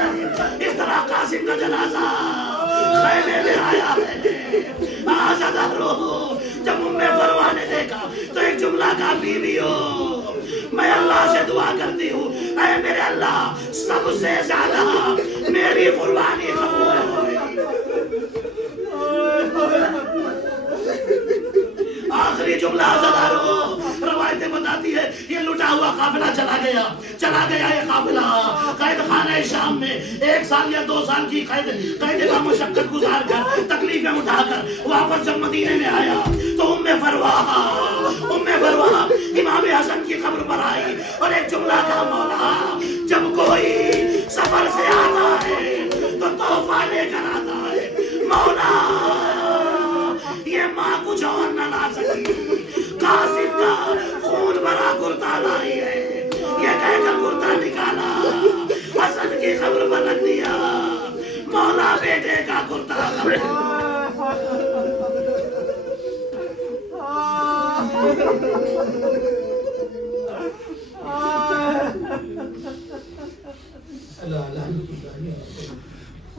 اس طرح قاسم کا جنازہ خیمے میں آیا ہے. جب فروا نے دیکھا تو ایک جملہ کہا, بیویو میں اللہ سے دعا کرتی ہوں اے میرے اللہ سب سے زیادہ میری قربانی قبول ہوئے. آخری جملہ آزادارو, روایتیں بتاتی ہے یہ لٹا ہوا قافلہ چلا گیا یہ قافلہ قید خانہ شام میں 1 سال یا 2 سال کی قید کا مشقت گزار کر تکلیفیں اٹھا کر واپس جب مدینے میں آیا تو ام فروا امام حسن کی قبر پر آئی اور ایک جملہ کہا, مولا جب کوئی سفر سے آتا ہے تو تحفہ لے کر آتا ہے, مولا یہ ماں کچھ اور نہ لا سکی, قاسم کا خون بھرا کرتا لائی ہے. یہ کہہ کر کرتا نکالا, حسن کی قبر پر رکھ دیا, مولا بیٹے کا کرتا